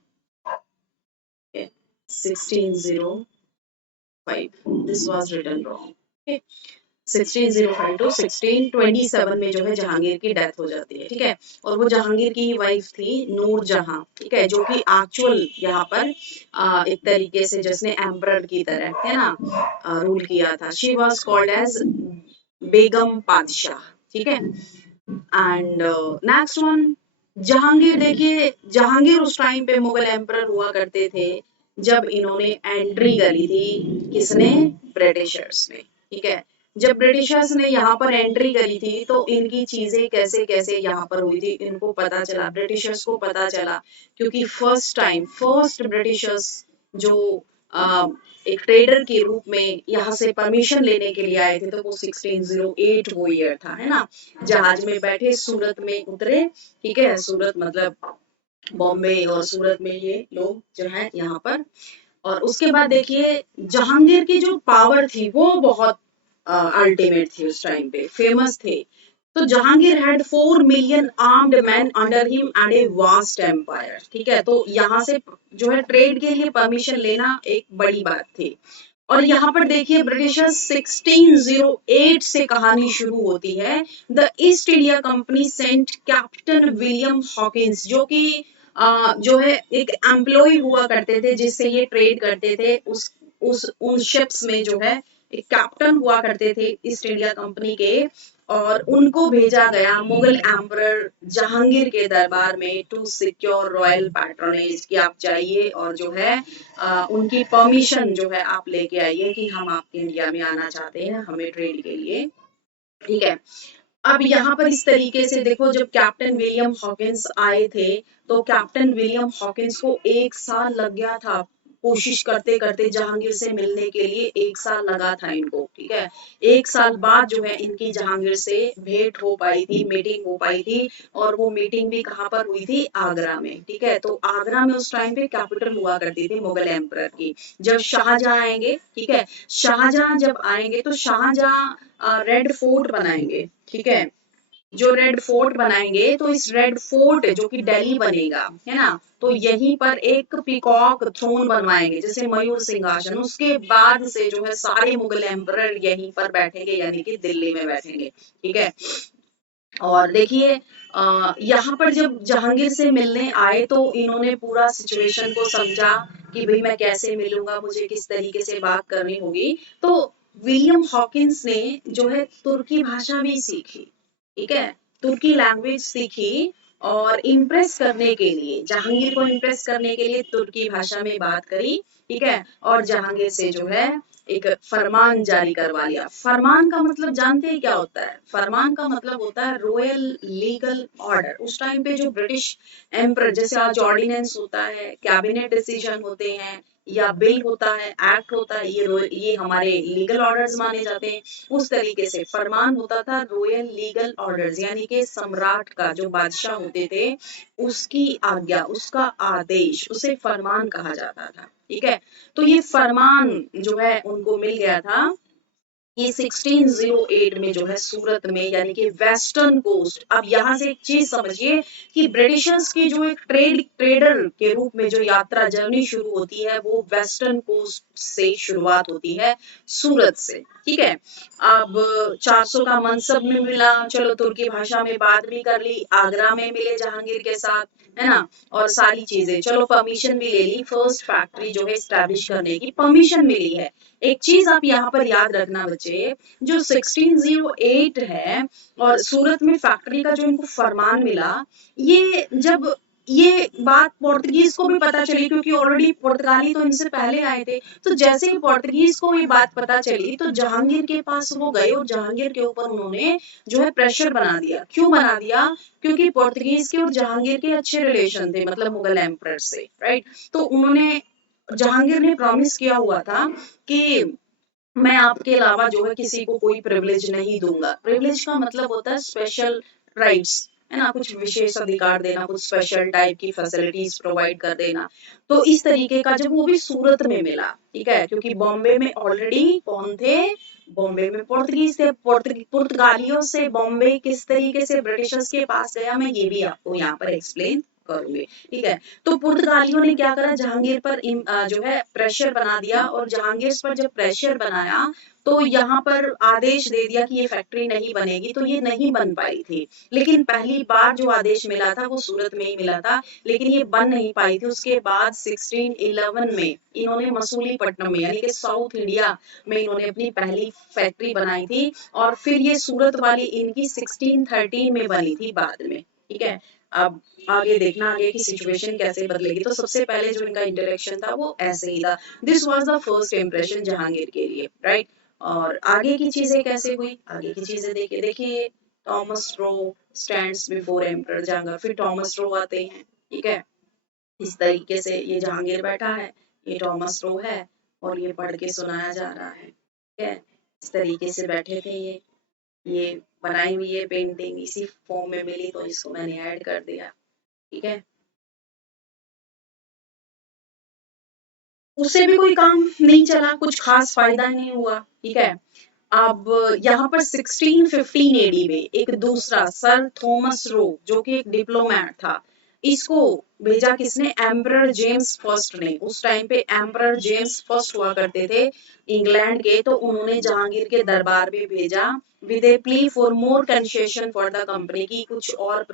Okay. 1605 this was written wrong. Okay. 1605 to 1627 में जो है जहांगीर की डेथ हो जाती है, ठीक है। और वो जहांगीर की वाइफ थी नूर जहां, ठीक है, जो कि एक्चुअल यहाँ पर एक तरीके से जिसने एम्परर की तरह, है ना, रूल किया था। शी वाज कॉल्ड एज बेगम पादशाह, ठीक है। And next one, Jahangir. देखिए जहांगीर उस टाइम पे मुगल एम्परर हुआ करते थे जब इन्होंने एंट्री करी थी, किसने? ब्रिटिशर्स ने, ठीक है। जब ब्रिटिशर्स ने यहाँ पर एंट्री करी थी तो इनकी चीजें कैसे कैसे यहाँ पर हुई थी इनको पता चला, ब्रिटिशर्स को पता चला, क्योंकि फर्स्ट ब्रिटिशर्स जो अ, एक ट्रेडर के रूप में यहाँ से परमिशन लेने के लिए आए थे, तो वो 1608 वो ईयर था, है ना। जहाज में बैठे सूरत में उतरे, ठीक है। सूरत मतलब बॉम्बे और सूरत में ये लोग जो है यहाँ पर। और उसके बाद देखिए जहांगीर की जो पावर थी वो बहुत अल्टीमेट थी, उस टाइम पे फेमस थे। तो Jahangir had 4 million armed man under him and a vast empire, ठीक है। तो यहाँ से जो है ट्रेड के लिए परमिशन लेना एक बड़ी बात थी। और यहाँ पर देखिए ब्रिटिशर्स 1608 से कहानी शुरू होती है। The East India Company sent captain William Hawkins, जो कि जो है एक एम्प्लॉय हुआ करते थे जिससे ये ट्रेड करते थे। उस उन शिप्स में जो है एक कैप्टन हुआ करते थे ईस्ट इंडिया कंपनी के। और उनको भेजा गया मुगल एम्परर जहांगीर के दरबार में टू सिक्योर रॉयल पैट्रोनेज, कि आप जाइए और जो है उनकी परमिशन जो है आप लेके आइए कि हम आपके इंडिया में आना चाहते हैं हमें ट्रेड के लिए, ठीक है। अब यहाँ पर इस तरीके से देखो, जब कैप्टन विलियम हॉकिंस आए थे तो कैप्टन विलियम हॉकिंस को 1 साल लग गया था कोशिश करते करते जहांगीर से मिलने के लिए। 1 साल लगा था इनको, ठीक है। 1 साल बाद जो है इनकी जहांगीर से भेंट हो पाई थी, मीटिंग हो पाई थी। और वो मीटिंग भी कहाँ पर हुई थी? आगरा में, ठीक है। तो आगरा में उस टाइम पे कैपिटल हुआ करती थी मुगल एम्परर की। जब शाहजहां आएंगे, ठीक है, शाहजहां जब आएंगे तो शाहजहां रेड फोर्ट बनाएंगे, ठीक है। जो रेड फोर्ट बनाएंगे तो इस रेड फोर्ट जो कि दिल्ली बनेगा, है ना, तो यहीं पर एक पीकॉक थ्रोन बनवाएंगे जैसे मयूर सिंहासन। उसके बाद से जो है सारे मुगल एम्परर यहीं पर बैठेंगे, यानी कि दिल्ली में बैठेंगे, ठीक है। और देखिए यहाँ पर जब जहांगीर से मिलने आए तो इन्होंने पूरा सिचुएशन को समझा कि भाई मैं कैसे मिलूंगा, मुझे किस तरीके से बात करनी होगी। तो विलियम हॉकिंस ने जो है तुर्की भाषा भी सीखी, ठीक है, तुर्की लैंग्वेज सीखी। और इम्प्रेस करने के लिए, जहांगीर को इम्प्रेस करने के लिए तुर्की भाषा में बात करी, ठीक है। और जहांगीर से जो है एक फरमान जारी करवा लिया। फरमान का मतलब जानते हैं क्या होता है? फरमान का मतलब होता है रॉयल लीगल ऑर्डर। उस टाइम पे जो ब्रिटिश एम्पर, जैसे आज ऑर्डिनेंस होता है, कैबिनेट डिसीजन होते हैं, या बिल होता है, एक्ट होता है, ये हमारे लीगल ऑर्डर्स माने जाते हैं। उस तरीके से फरमान होता था रॉयल लीगल ऑर्डर्स, यानी कि सम्राट का, जो बादशाह होते थे, उसकी आज्ञा, उसका आदेश, उसे फरमान कहा जाता था, ठीक है। तो ये फरमान जो है उनको मिल गया था। ये 1608 में जो है सूरत में, यानी कि वेस्टर्न कोस्ट। अब यहाँ से एक चीज समझिए कि ब्रिटिशर्स की जो एक ट्रेडर के रूप में जो यात्रा जर्नी शुरू होती है वो वेस्टर्न कोस्ट से शुरुआत होती है, सूरत से, ठीक है। अब 400 का मनसब में मिला, चलो तुर्की भाषा में बात भी कर ली, आगरा में मिले जहांगीर के साथ, है ना। और सारी चीजें, चलो परमिशन भी ले ली, फर्स्ट फैक्ट्री जो है स्टैब्लिश करने की परमिशन मिली है। एक चीज आप यहाँ पर याद रखना बच्चे, जो 1608 है और सूरत में फैक्ट्री का जो इनको फरमान मिला, ये जब ये बात पोर्तुगीज को भी पता चली, क्योंकि ऑलरेडी पुर्तगाली तो इनसे पहले आए थे। तो जैसे ही पोर्तुगीज को ये बात पता चली तो जहांगीर के पास वो गए और जहांगीर के ऊपर उन्होंने जो है प्रेशर बना दिया। क्यों बना दिया? क्योंकि पोर्तुगीज के और जहांगीर के अच्छे रिलेशन थे, मतलब मुगल एम्परर से, राइट। तो उन्होंने, जहांगीर ने प्रॉमिस किया हुआ था कि मैं आपके अलावा जो है किसी को कोई प्रिविलेज नहीं दूंगा। प्रिविलेज का मतलब होता है स्पेशल राइट्स, है ना, कुछ विशेष अधिकार देना, कुछ स्पेशल टाइप की फैसिलिटीज प्रोवाइड कर देना। तो इस तरीके का जब वो भी सूरत में मिला, ठीक है, क्योंकि बॉम्बे में ऑलरेडी कौन थे, बॉम्बे में पुर्तगीज थे, पुर्तगालियों से बॉम्बे किस तरीके से ब्रिटिशर्स के पास गया, मैं ये भी आपको यहाँ पर एक्सप्लेन करूंगी, ठीक है। तो पुर्तगालियों ने क्या करा, जहांगीर पर जो है प्रेशर बना दिया, और जहांगीर पर जब प्रेशर बनाया तो यहाँ पर आदेश दे दिया कि ये फैक्ट्री नहीं बनेगी, तो ये नहीं बन पाई थी। लेकिन पहली बार जो आदेश मिला था वो सूरत में ही मिला था, लेकिन ये बन नहीं पाई थी। उसके बाद 1611 में इन्होंने मसूलीपट्टनम में, यानी कि साउथ इंडिया में, इन्होंने अपनी पहली फैक्ट्री बनाई थी, और फिर ये सूरत वाली इनकी 1613 में बनी थी बाद में, ठीक है। अब आगे देखना, आगे की सिचुएशन कैसे बदलेगी। तो सबसे पहले जो इनका इंटरेक्शन था वो ऐसे ही था। This was the first impression Jahangir के लिए, राइट। और आगे की चीजें कैसे हुई, आगे की चीजें देखिए, देखिए Thomas Roe stands before emperor Jahangir, फिर थॉमस रो आते हैं, ठीक है। इस तरीके से ये जहांगीर बैठा है, ये थॉमस रो है, और ये पढ़ के सुनाया जा रहा है, ठीक है। इस तरीके से बैठे थे ये बनाई हुई है पेंटिंग इसी फॉर्म में मिली, तो इसको मैंने ऐड कर दिया, ठीक है। उससे भी कोई काम नहीं चला, कुछ खास फायदा नहीं हुआ, ठीक है। अब यहाँ पर 1615 एडी में एक दूसरा सर थॉमस रो, जो कि एक डिप्लोमेट था, इसको भेजा किसने, एम्परर जेम्स फर्स्ट ने। उस टाइम पे एम्परर जेम्स फर्स्ट हुआ करते थे इंग्लैंड के, तो उन्होंने जहांगीर के दरबार में भेजा with A plea for more concession for the company, की कुछ और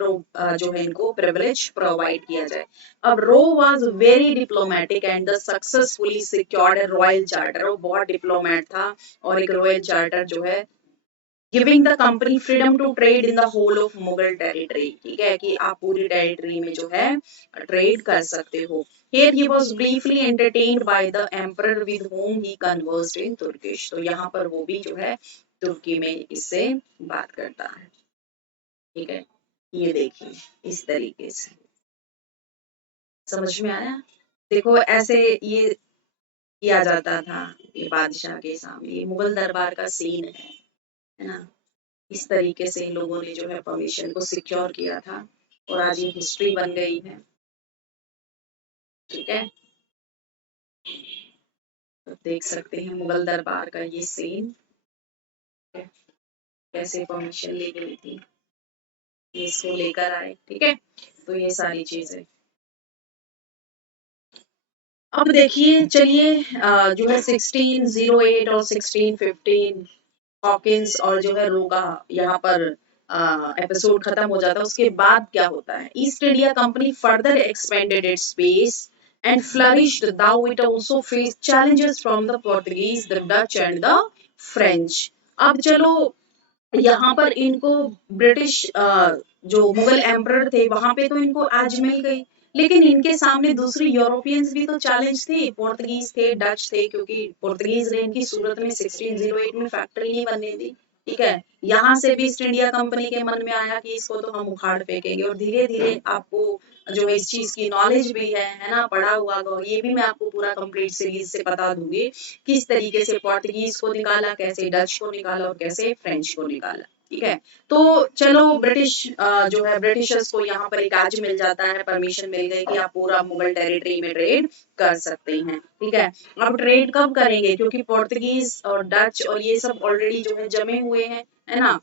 जो है इनको प्रिविलेज प्रोवाइड किया जाए। अब Roe was very diplomatic and the successfully secured a royal charter, वो बहुत डिप्लोमेट था, और एक रॉयल चार्टर जो है giving the company freedom to trade in the whole of Mughal territory, ठीक है, कि आप पूरी टेरिटरी में जो है ट्रेड कर सकते हो। Here he was briefly entertained by the emperor with whom he conversed in Turkish, तो यहाँ पर वो भी जो है तुर्की में इससे बात करता है, ठीक है। ये देखिए इस तरीके से, समझ में आया। देखो ऐसे ये किया जाता था, ये बादशाह के सामने, ये मुगल दरबार का सीन है ना। इस तरीके से इन लोगों ने जो है परमिशन को सिक्योर किया था, और आज ये हिस्ट्री बन गई है, ठीक है। तो देख सकते हैं मुगल दरबार का ये सीन, कैसे परमिशन ली गई थी, ये इसको लेकर आए, ठीक है। तो ये सारी चीजें अब देखिए, चलिए जो है 1608 और 1615 हॉकिंस और जो है रोगा, यहाँ पर एपिसोड खत्म हो जाता है। उसके बाद क्या होता है, east India company further expanded it's space and flourished, though it also faced challenges from the Portuguese, the Dutch and the French। अब चलो यहाँ पर इनको ब्रिटिश जो मुगल एम्परर थे वहां पे तो इनको आज मिल गई, लेकिन इनके सामने दूसरी यूरोपियंस भी तो चैलेंज थे, पोर्तुगीज थे, डच थे, क्योंकि पोर्तुगीज ने इनकी सूरत में 1608 में फैक्ट्री नहीं बनने दी, ठीक है। यहाँ से भी ईस्ट इंडिया कंपनी के मन में आया कि इसको तो हम उखाड़ फेंकेंगे, और धीरे धीरे आपको जो है इस चीज की नॉलेज भी है ना, पढ़ा हुआ होगा, ये भी मैं आपको पूरा कंप्लीट सीरीज से बता दूंगी, किस तरीके से पोर्तुगीज को निकाला, कैसे डच को निकाला, और कैसे फ्रेंच को निकाला, ठीक है। तो चलो ब्रिटिश जो है ब्रिटिशर्स को यहाँ पर एक आज मिल जाता है, परमिशन मिल गई कि आप पूरा मुगल टेरिटरी में ट्रेड कर सकते हैं, ठीक है। अब ट्रेड कब करेंगे, क्योंकि पोर्तुगीज और डच और ये सब ऑलरेडी जो है जमे हुए हैं, है ना।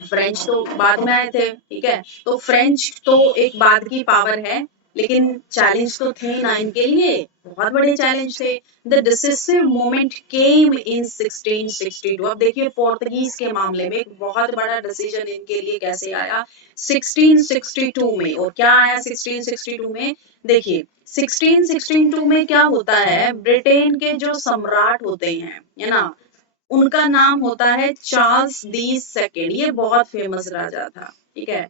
फ्रेंच तो बाद में आए थे, ठीक है। तो फ्रेंच तो एक बाद की पावर है, लेकिन चैलेंज तो थे ना इनके लिए, बहुत बड़े चैलेंज थे। द डिसिसिव मोमेंट केम इन 1662। अब देखिए पोर्तुगीज के मामले में एक बहुत बड़ा डिसीजन इनके लिए कैसे आया 1662 में, और क्या आया 1662 में, देखिए 1662 में क्या होता है, ब्रिटेन के जो सम्राट होते हैं, है ना, उनका नाम होता है चार्ल्स दी सेकेंड। ये बहुत फेमस राजा था, ठीक है,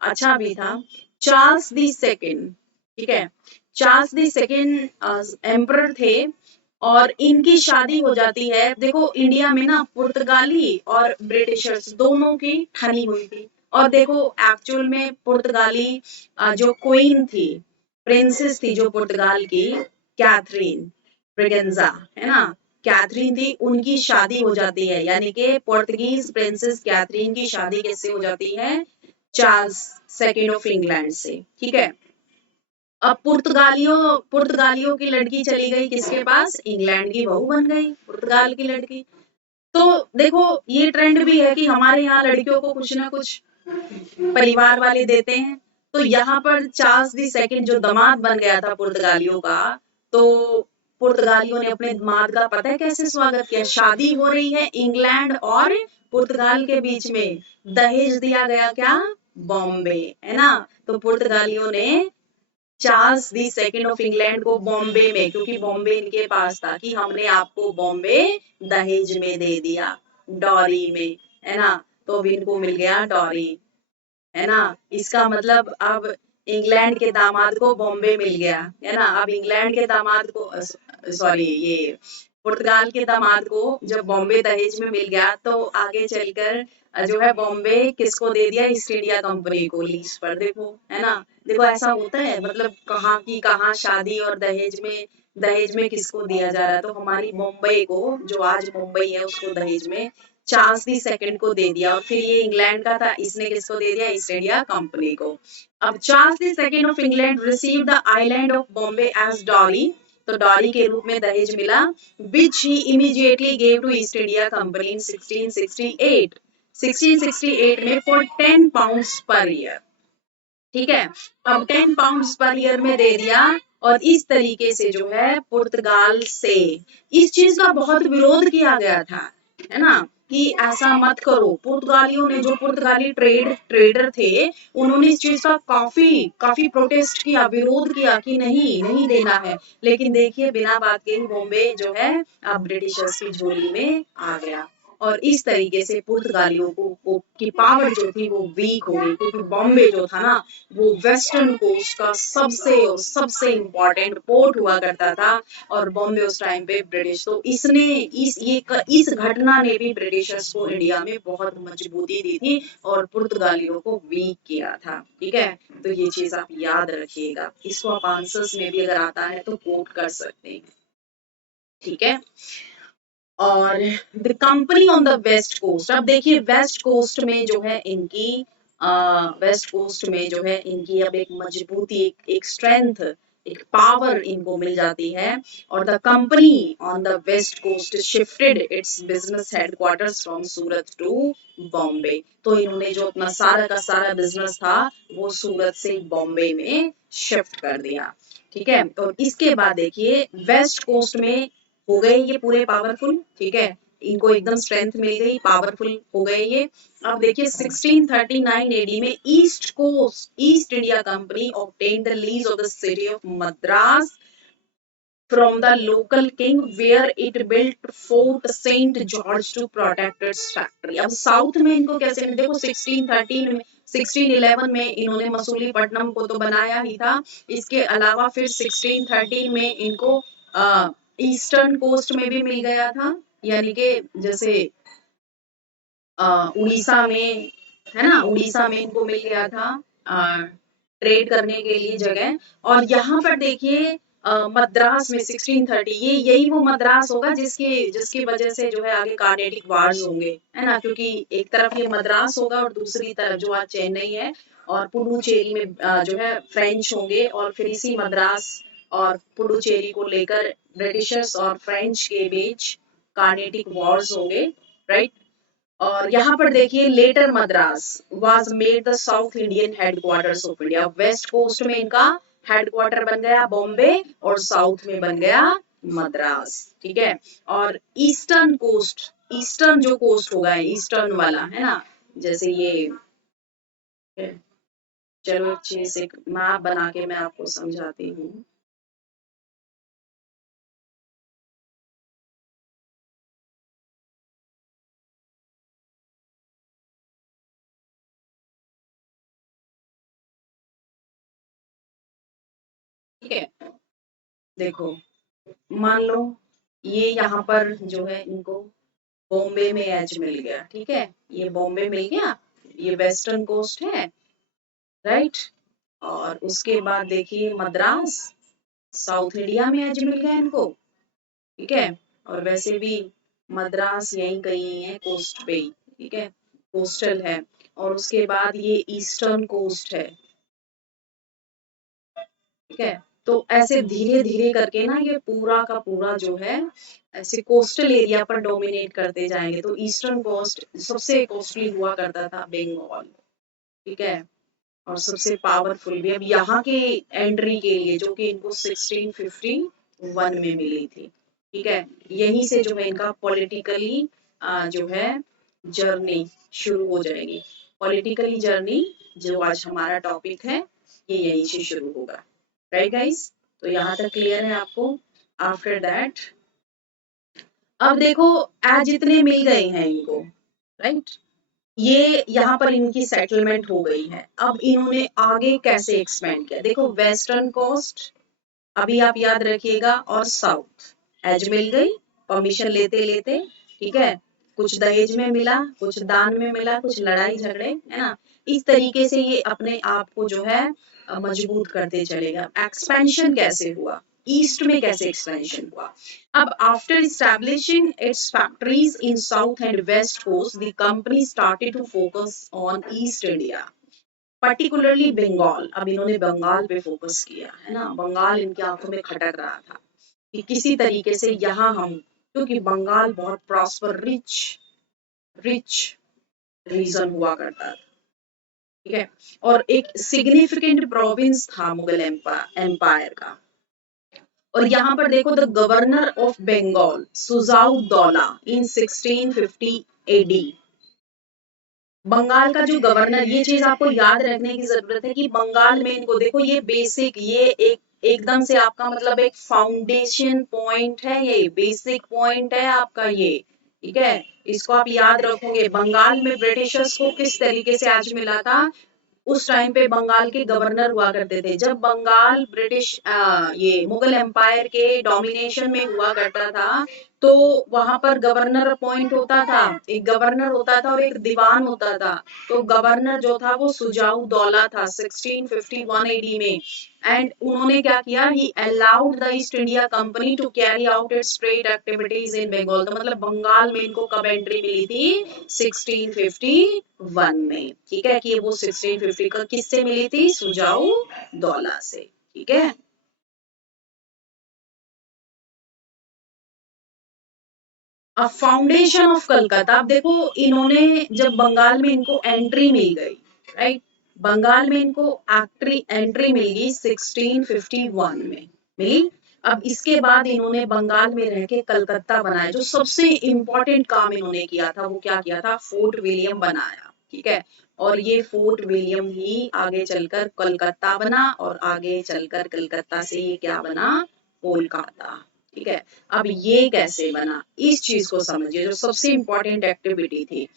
अच्छा भी था। चार्ल्स दी सेकेंड, ठीक है, चार्ल्स दी सेकेंड एम्परर थे, और इनकी शादी हो जाती है, देखो इंडिया में ना पुर्तगाली और ब्रिटिशर्स दोनों की ठनी हुई थी, और देखो एक्चुअल में पुर्तगाली जो क्वीन थी, प्रिंसेस थी जो पुर्तगाल की, कैथरीन ब्रिगेंजा, है ना, कैथरीन थी, उनकी शादी हो जाती है, यानी कि पोर्तुगीज प्रिंसेस कैथरीन की शादी कैसे हो जाती है, चार्ल्स सेकेंड ऑफ इंग्लैंड से, ठीक है। अब पुर्तगालियों की लड़की चली गई किसके पास, इंग्लैंड की बहू बन गई पुर्तगाल की लड़की। तो देखो ये ट्रेंड भी है कि हमारे यहाँ लड़कियों को कुछ ना कुछ परिवार वाले देते हैं। तो यहाँ पर चार्ल्स दी सेकंड जो दामाद बन गया था पुर्तगालियों का, तो पुर्तगालियों ने अपने दामाद का पता है कैसे स्वागत किया। शादी हो रही है इंग्लैंड और पुर्तगाल के बीच में, दहेज दिया गया क्या, बॉम्बे, है ना। तो पुर्तगालियों ने Charles the second of England को बॉम्बे में, क्योंकि बॉम्बे इनके पास था, कि हमने आपको बॉम्बे दहेज में दे दिया, डॉरी में, है ना। तो अब इनको मिल गया डॉरी, है ना। इसका मतलब अब इंग्लैंड के दामाद को बॉम्बे मिल गया, है ना। अब इंग्लैंड के दामाद को, सॉरी, ये पुर्तगाल के दामाद को जब बॉम्बे दहेज में मिल गया, तो आगे चलकर जो है बॉम्बे किसको दे दिया, ईस्ट इंडिया कंपनी को लीज पर। देखो, है ना। देखो ऐसा होता है, मतलब कहाँ की कहाँ शादी, और दहेज में किसको दिया जा रहा है। तो हमारी मुंबई को, जो आज मुंबई है, उसको दहेज में चार्ल्स दी सेकंड को दे दिया। और फिर ये इंग्लैंड का था, इसने किसको दे दिया, ईस्ट इंडिया कंपनी को। अब Charles the second of England receive the island of Bombay as dowry, तो डॉरी के रूप में दहेज मिला, which he immediately gave to East India Company in 1668 में for 10 pounds per year, ठीक है। अब 10 पाउंड्स पर ईयर में दे दिया, और इस तरीके से जो है पुर्तगाल से इस चीज का बहुत विरोध किया गया था, है ना, कि ऐसा मत करो। पुर्तगालियों ने, जो पुर्तगाली ट्रेडर थे, उन्होंने इस चीज का काफी काफी प्रोटेस्ट किया, विरोध किया कि नहीं नहीं देना है। लेकिन देखिए बिना बात के ही बॉम्बे जो है अब ब्रिटिशर्स की झोली में आ गया, और इस तरीके से पुर्तगालियों को की पावर जो थी वो वीक हो गई, क्योंकि बॉम्बे जो था ना, वो वेस्टर्न कोस्ट का सबसे इम्पोर्टेंट पोर्ट हुआ करता था, और बॉम्बे उस टाइम पे ब्रिटिश, तो इसने इस घटना ने भी ब्रिटिशर्स को इंडिया में बहुत मजबूती दी थी, और पुर्तगालियों को वीक किया था, ठीक है। तो ये चीज आप याद रखिएगा, इसको आप आंसर्स में भी अगर आता है तो कोट कर सकते हैं, ठीक है। और the company on the west coast, अब देखिए वेस्ट कोस्ट में जो है इनकी वेस्ट कोस्ट में जो है इनकी अब एक मजबूती, एक स्ट्रेंथ, एक पावर इनको मिल जाती है। और the company on the west coast shifted its business headquarters from Surat to Bombay, तो इन्होंने जो अपना सारा का सारा बिजनेस था वो सूरत से बॉम्बे में शिफ्ट कर दिया, ठीक है। तो इसके बाद देखिए वेस्ट कोस्ट में हो गए ये पूरे पावरफुल, ठीक है, इनको एकदम स्ट्रेंथ मिल गई, पावरफुल हो गए ये। अब देखिए 1639 एडी में east India company obtained the lease of the city of Madras from the local king, where it built Fort Saint George to protect its factory। अब साउथ में इनको कैसे, देखो 1611 में इन्होंने मसूलीपट्टनम को तो बनाया ही था, इसके अलावा फिर 1613 में इनको ईस्टर्न कोस्ट में भी मिल गया था, यानी कि जैसे उड़ीसा में, है ना, उड़ीसा में इनको मिल गया था ट्रेड करने के लिए जगह। और यहाँ पर देखिए मद्रास में 1630, ये यही वो मद्रास होगा जिसकी जिसकी वजह से जो है आगे कार्नेटिक वार्स होंगे, है ना, क्योंकि एक तरफ ये मद्रास होगा और दूसरी तरफ जो आज चेन्नई है और पुडुचेरी में जो है फ्रेंच होंगे, और फिर इसी मद्रास और पुडुचेरी को लेकर ब्रिटिशर्स और फ्रेंच के बीच कार्नेटिक वॉर्स होंगे, राइट। और यहाँ पर देखिए later Madras was made the south Indian headquarters of India, west coast में इनका हेडक्वार्टर बन गया बॉम्बे, और साउथ में बन गया मद्रास, ठीक है। और ईस्टर्न कोस्ट, ईस्टर्न जो कोस्ट होगा, ईस्टर्न वाला, है ना, जैसे ये, चलो एक चीज, एक मैप बना के मैं आपको समझाती हूँ। ठीक है, देखो मान लो ये यहाँ पर जो है इनको बॉम्बे में एज मिल गया, ठीक है, ये बॉम्बे मिल गया, ये वेस्टर्न कोस्ट है, राइट। और उसके बाद देखिए मद्रास, साउथ इंडिया में एज मिल गया इनको, ठीक है। और वैसे भी मद्रास यहीं कहीं है कोस्ट पे ही, ठीक है। कोस्टल है, और उसके बाद ये ईस्टर्न कोस्ट है, ठीक है। तो ऐसे धीरे धीरे करके ना ये पूरा का पूरा जो है ऐसे कोस्टल एरिया पर डोमिनेट करते जाएंगे। तो ईस्टर्न कोस्ट सबसे कोस्टली हुआ करता था बंगाल, ठीक है, और सबसे पावरफुल भी। अब यहाँ के एंट्री के लिए जो कि इनको 1651 में मिली थी, ठीक है, यहीं से जो है इनका पॉलिटिकली जो है जर्नी शुरू हो जाएगी। पॉलिटिकली जर्नी जो आज हमारा टॉपिक है ये यहीं से शुरू होगा, राइट गाइस। तो यहाँ तक क्लियर है आपको। आफ्टर दैट अब देखो आज जितने मिल गए हैं इनको, राइट, ये यहाँ पर इनकी सेटलमेंट हो गई है। अब इन्होंने आगे कैसे एक्सपेंड किया, देखो वेस्टर्न कोस्ट अभी आप याद रखिएगा, और साउथ एज मिल गई परमिशन लेते लेते, ठीक है, कुछ दहेज में मिला, कुछ दान में मिला, कुछ लड़ाई झगड़े, है ना, इस तरीके से ये अपने आप को जो है मजबूत करते चलेगा। एक्सपेंशन कैसे हुआ, ईस्ट में कैसे एक्सपेंशन हुआ। अब after establishing its factories in south and west coast the company started to focus on east India, particularly Bengal. अब इन्होंने बंगाल पे फोकस किया, है ना, बंगाल इनकी आंखों में खटक रहा था कि किसी तरीके से यहाँ हम, क्योंकि बंगाल बहुत प्रॉस्पर रिच रिच रीजन हुआ करता था, ठीक है, और एक सिग्निफिकेंट प्रोविंस था मुगल एम्पायर का। और यहाँ पर देखो the governor of Bengal Shujauddaula in 1650 AD, Bengal का जो गवर्नर, ये चीज आपको याद रखने की जरूरत है कि बंगाल में इनको देखो ये बेसिक, ये एक एकदम से आपका मतलब एक फाउंडेशन पॉइंट है, ये बेसिक पॉइंट है आपका ये, ठीक है, इसको आप याद रखोगे। बंगाल में ब्रिटिशर्स को किस तरीके से आज मिला था, उस टाइम पे बंगाल के गवर्नर हुआ करते थे। जब बंगाल ब्रिटिश ये मुगल एम्पायर के डोमिनेशन में हुआ करता था, तो वहां पर गवर्नर अपॉइंट होता था, एक गवर्नर होता था और एक दीवान होता था। तो गवर्नर जो था वो सुजाउद्दौला था 1651 एडी में, एंड उन्होंने क्या किया, he allowed the East India Company to carry out its trade activities in Bengal. तो मतलब बंगाल में इनको कब एंट्री मिली थी, 1651 में, ठीक है, कि वो 1650 का किससे मिली थी, सुजाउद्दौला से, ठीक है। अब फाउंडेशन ऑफ कलकत्ता, अब देखो इन्होंने जब बंगाल में इनको एंट्री मिल गई, राइट, बंगाल में इनको एंट्री मिल गई 1651 में मिली। अब इसके बाद इन्होंने बंगाल में रह के कलकत्ता बनाया। जो सबसे इंपॉर्टेंट काम इन्होंने किया था वो क्या किया था, फोर्ट विलियम बनाया, ठीक है, और ये फोर्ट विलियम ही आगे चलकर कलकत्ता बना, और आगे चलकर कलकत्ता से ये क्या बना, कोलकाता, ठीक है। अब ये कैसे बना, इस चीज को समझिए, जो सबसे इंपॉर्टेंट एक्टिविटी थी।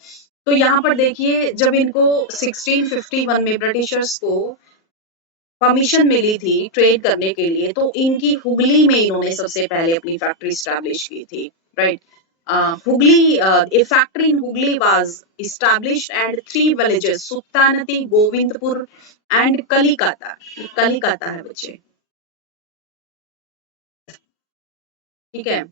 तो यहाँ पर देखिए जब इनको 1651 में ब्रिटिशर्स को परमिशन मिली थी ट्रेड करने के लिए, तो इनकी हुगली में इन्होंने सबसे पहले अपनी फैक्ट्री स्टैब्लिश की थी, right. Hooghly, a factory in Hooghly was established and 3 villages Sutanuti, Govindpur and Kalikata, Kalikata है बच्चे, ठीक है।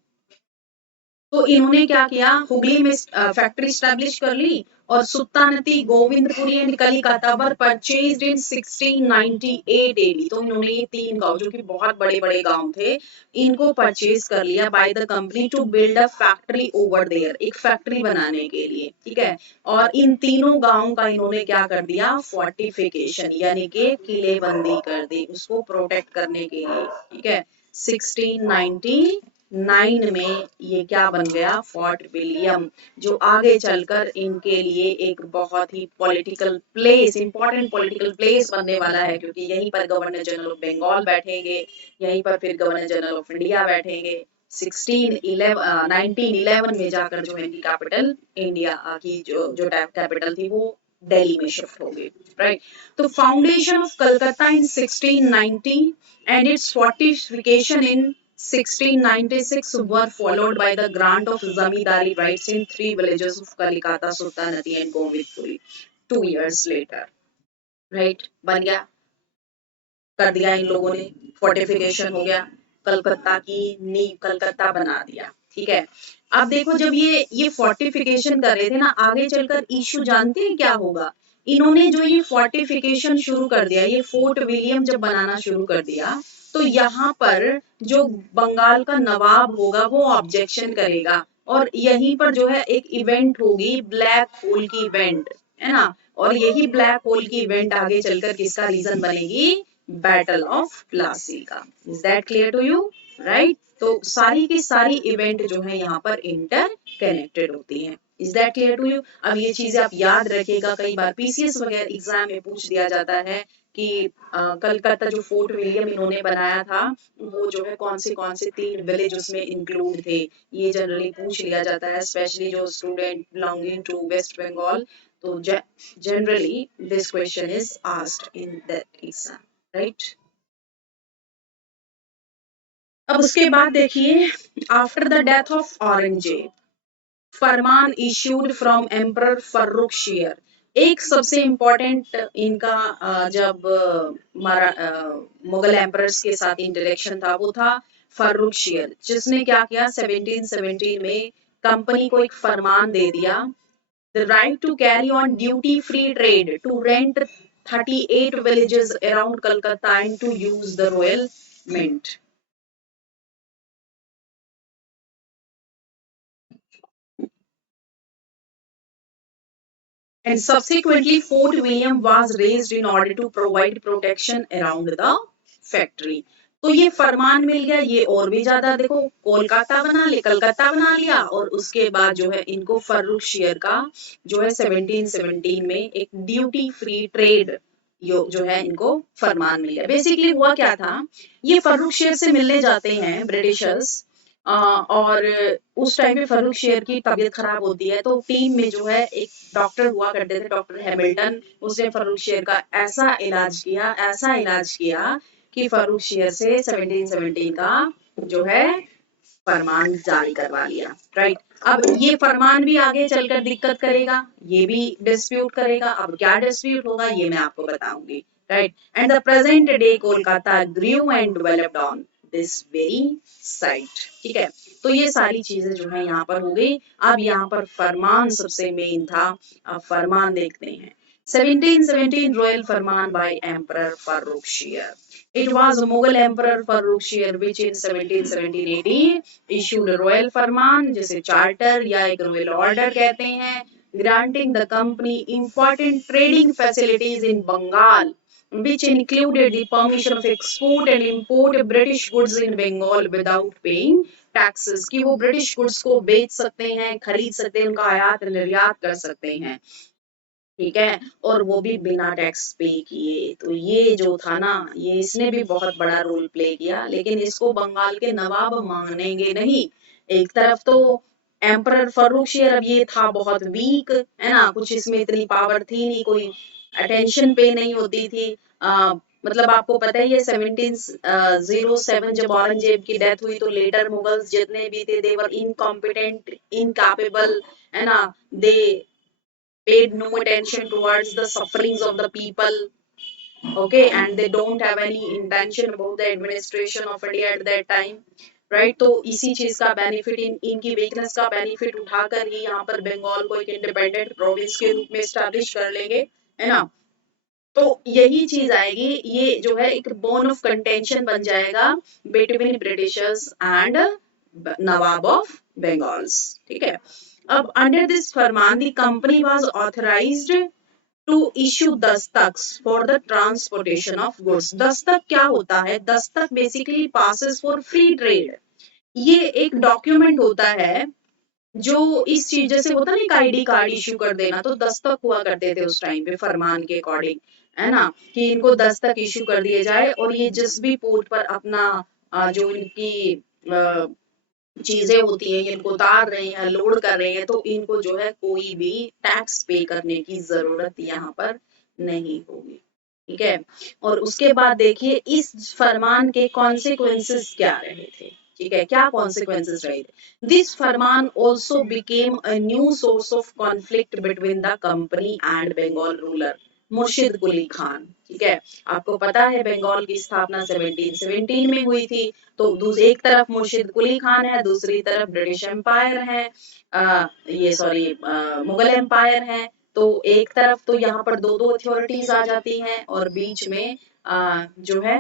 तो इन्होंने क्या किया, हुगली में फैक्ट्री स्टैब्लिश कर ली, और Sutanuti, Govindpuri and Kalikata were purchased in 1698 AD. तो इन्होंने ये तीन गांव जो कि बहुत बड़े बड़े गांव थे, इनको परचेज कर लिया by the company to build a factory over there, एक फैक्ट्री बनाने के लिए, ठीक है। और इन तीनों गांवों का इन्होंने क्या कर दिया, फोर्टिफिकेशन यानी कि किलेबंदी कर दी, उसको प्रोटेक्ट करने के लिए, ठीक है। 1699 में ये क्या बन गया, फोर्ट विलियम, जो आगे चलकर इनके लिए एक बहुत ही political place, important political place बनने वाला है, क्योंकि यहीं पर गवर्नर जनरल ऑफ बंगाल बैठेंगे, यहीं पर फिर गवर्नर जनरल ऑफ इंडिया बैठेंगे। 1911 में जाकर जो है इनकी कैपिटल इंडिया की जो कैपिटल थी वो दिल्ली में शिफ्ट हो गई, राइट। तो foundation of Calcutta in 1690 and its fortification in 1696 were followed by the grant of zamindari rights in 3 villages of Kalikata, Sultanati and Govindpuri 2 years later, right, बन गया, कर दिया इन लोगों ने, फोर्टिफिकेशन हो गया, कलकत्ता की नींव, कलकत्ता बना दिया। ठीक है, अब देखो जब ये फोर्टिफिकेशन कर रहे थे ना, आगे चलकर इशू जानते हैं क्या होगा? इन्होंने जो ये फोर्टिफिकेशन शुरू कर दिया, ये फोर्ट विलियम जब बनाना शुरू कर दिया, तो यहाँ पर जो बंगाल का नवाब होगा वो ऑब्जेक्शन करेगा, और यहीं पर जो है एक इवेंट होगी, ब्लैक होल की इवेंट, है ना? और यही ब्लैक होल की इवेंट आगे चलकर किसका रीजन बनेगी? बैटल ऑफ प्लासी का। Is that clear to you? Right? तो सारी की सारी इवेंट जो है यहाँ पर इंटर कनेक्टेड होती है। Is that clear to you? अब ये चीजें आप याद रखिएगा, कई बार पीसीएस वगैरह एग्जाम में पूछ दिया जाता है कि कलकत्ता जो फोर्ट विलियम इन्होंने बनाया था, वो जो है कौन से 3 विलेज उसमें इंक्लूड थे, ये जनरली पूछ लिया जाता है, स्पेशली जो student belonging to West Bengal. तो generally this question is asked in that exam, right? अब उसके बाद देखिए, after the death of Aurangzeb, फरमान इश्यूड फ्रॉम एम्परर फर्रुखशियर। एक सबसे इम्पोर्टेंट इनका जब मुगल एम्परर्स के साथ इंटरेक्शन था, वो था फर्रुखशियर, जिसने क्या किया 1717 में कंपनी को एक फरमान दे दिया, the right to carry on duty free trade, to rent 38 villages around Calcutta and to use the royal mint. And subsequently Fort William was raised in order to provide protection around the factory. तो ये फरमान मिल गया, ये और भी ज्यादा देखो, कोलकाता बना लिया, कलकत्ता बना लिया, और उसके बाद जो है इनको फर्रुखशियर का जो है 1717 में एक ड्यूटी फ्री ट्रेड जो है इनको फरमान मिल गया। बेसिकली हुआ क्या था, ये फर्रुखशियर से मिलने जाते हैं ब्रिटिशर्स, और उस टाइम पे फर्रुखशियर की तबीयत खराब होती है, तो टीम में जो है एक डॉक्टर हुआ करते थे, डॉक्टर हैमिल्टन, उसने फर्रुखशियर का ऐसा इलाज किया कि फर्रुखशियर से 1717 का जो है फरमान जारी करवा लिया। राइट? अब ये फरमान भी आगे चलकर दिक्कत करेगा, ये भी डिस्प्यूट करेगा। अब क्या डिस्प्यूट होगा ये मैं आपको बताऊंगी। Right? And the present day Kolkata grew and developed on this very site. ठीक है, तो ये सारी चीजें जो है यहाँ पर हो गई। अब यहाँ पर फरमान सबसे मेन था, अब फरमान देखते हैं। 1717 Royal Farman by Emperor Farrukhshir. It was Mughal Emperor Farrukhshir which in 1717 issued a Royal Farman, जिसे चार्टर या एक रॉयल ऑर्डर कहते हैं, granting the company important trading facilities in Bengal, which included the permission of export and import British goods in Bengal without paying taxes, कि वो British goods को बेच सकते हैं, खरीद सकते हैं, उनका आयात निर्यात कर सकते हैं। ठीक है, और वो भी बिना टैक्स पे किए। तो ये जो था ना, ये इसने भी बहुत बड़ा रोल प्ले किया, लेकिन इसको बंगाल के नवाब मानेंगे नहीं। एक तरफ तो एम्परर फर्रुखशियर, अब ये था बहुत वीक, है ना, कुछ इसमें इतनी पावर थी नहीं, कोई अटेंशन पे नहीं होती थी। मतलब आपको पता ही है 1707 जब औरंगजेब की डेथ हुई, तो लेटर मुगल्स जितने भी थे दे वर इनकॉम्पिटेंट, इनकैपेबल, है ना, दे paid no attention towards the sufferings of the people, okay, and they don't have any intention about the administration of India at that time, right? तो इसी चीज का बेनिफिट, इनकी वीकनेस का बेनिफिट उठाकर ही यहाँ पर बंगाल को एक इंडिपेंडेंट प्रोविंस के रूप में स्टैब्लिश कर लेंगे, है ना। तो यही चीज आएगी, ये जो है एक बोन ऑफ कंटेंशन बन जाएगा बिटवीन ब्रिटिशर्स एंड नवाब ऑफ बंगाल्स। ठीक है, अब अंडर दिस फरमान the company was authorized to issue दस्तक्स for the transportation of goods. दस्तक क्या होता है? दस्तक basically passes for free trade. ये एक डॉक्यूमेंट होता है जो इस चीज, जैसे होता है ना एक आईडी कार्ड इशू कर देना, तो दस्तक हुआ करते थे उस टाइम पे फरमान के अकॉर्डिंग, है ना, कि इनको दस्तक इशू कर दिए जाए, और ये जिस भी पोर्ट पर अपना जो इनकी चीजें होती हैं, इनको उतार रहे हैं, लोड कर रहे हैं, तो इनको जो है कोई भी टैक्स पे करने की जरूरत यहाँ पर नहीं होगी। ठीक है, और उसके बाद देखिए इस फरमान के कॉन्सिक्वेंसेस क्या रहे थे। ठीक है, क्या कॉन्सिक्वेंसेस रहे थे? दिस फरमान also became a new source of conflict between the company and Bengal ruler Murshid Quli Khan. ठीक है। आपको पता है बंगाल की स्थापना 1717 में हुई थी। तो एक तरफ मुर्शिद कुली खान है, दूसरी तरफ ब्रिटिश एम्पायर है, ये सॉरी मुगल एम्पायर है। तो एक तरफ तो यहाँ पर दो दो अथॉरिटीज आ जाती हैं और बीच में जो है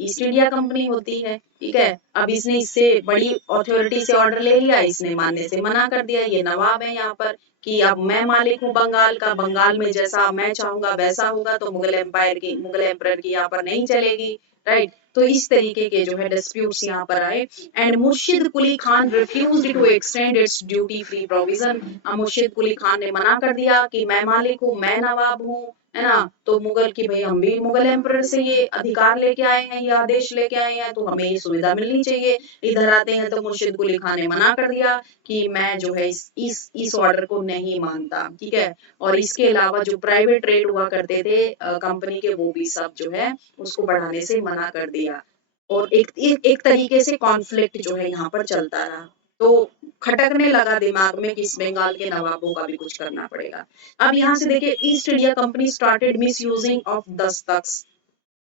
ईस्ट इंडिया कंपनी होती है। ठीक है। अब इसने इससे बड़ी अथॉरिटी से ऑर्डर ले लिया, इसने मानने से मना कर दिया। ये नवाब है यहाँ पर कि अब मैं मालिक हूँ बंगाल का, बंगाल में जैसा मैं चाहूंगा वैसा होगा, तो मुगल एम्पायर की यहाँ पर नहीं चलेगी। राइट। तो इस तरीके के जो है डिस्प्यूट्स यहाँ पर आए and Murshid Quli Khan refused to extend its duty free provision. Murshid Quli Khan ने मना कर दिया कि मैं मालिक हूँ, मैं नवाब हूँ, है ना। तो मुगल की भाई हम भी मुगल एम्परर से ये अधिकार लेके आए हैं, ये आदेश लेके आए हैं, तो हमें ये सुविधा मिलनी चाहिए। इधर आते हैं तो मुर्शिद कुली खान ने मना कर दिया कि मैं जो है इस ऑर्डर को नहीं मानता। ठीक है। और इसके अलावा जो प्राइवेट ट्रेड हुआ करते थे कंपनी के, वो भी सब जो है उसको बढ़ाने से मना कर दिया। और एक तरीके से कॉन्फ्लिक्ट जो है यहाँ पर चलता रहा। तो खटकने लगा दिमाग में कि इस बंगाल के नवाबों का भी कुछ करना पड़ेगा। अब यहाँ से देखिए, East India company started miss using of Dastak.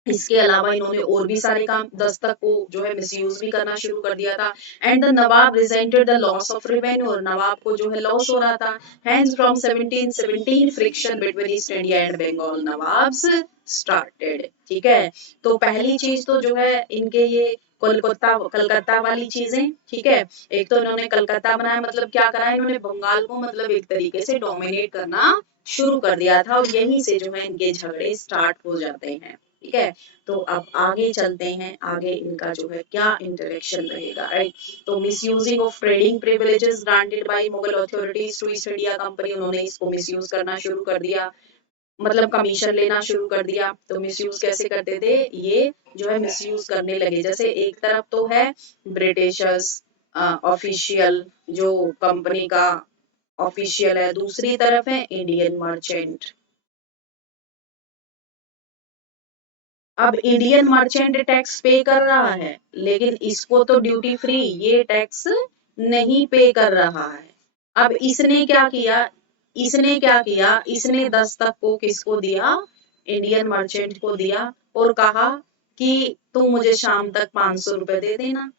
इसके अलावा इन्होंने और भी सारे काम, दस्तक को जो है मिसयूज भी करना शुरू कर दिया था। And the nawab resented the loss of revenue, और नवाब को जो है लॉस हो रहा था। Hence from 1717 friction between East India and Bengal nawabs started. ठीक है। तो पहली चीज तो जो है इनके ये कलकत्ता वाली चीजें। ठीक है। एक तो इन्होंने कलकत्ता बनाया, मतलब क्या करा, इन्होंने बंगाल को मतलब एक तरीके से डोमिनेट करना शुरू कर दिया था, और यहीं से जो है इनके झगड़े स्टार्ट हो जाते हैं। ठीक है। तो अब आगे चलते हैं, आगे इनका जो है क्या इंटरेक्शन रहेगा। राइट। तो misusing of trading privileges granted by Mughal authorities to East India Company, उन्होंने इसको मिसयूज करना शुरू कर दिया, मतलब कमीशन लेना शुरू कर दिया। तो मिसयूज कैसे करते थे, ये जो है मिसयूज करने लगे। जैसे एक तरफ तो है ब्रिटिशर्स ऑफिशियल, जो कंपनी का ऑफिशियल है, दूसरी तरफ है इंडियन मर्चेंट। अब इंडियन मर्चेंट टैक्स पे कर रहा है, लेकिन इसको तो ड्यूटी फ्री ये टैक्स नहीं पे कर रहा है। अब इसने दस्तक को किसको दिया, इंडियन मर्चेंट को दिया, और कहा कि तू मुझे शाम तक 500 रुपए दे देना।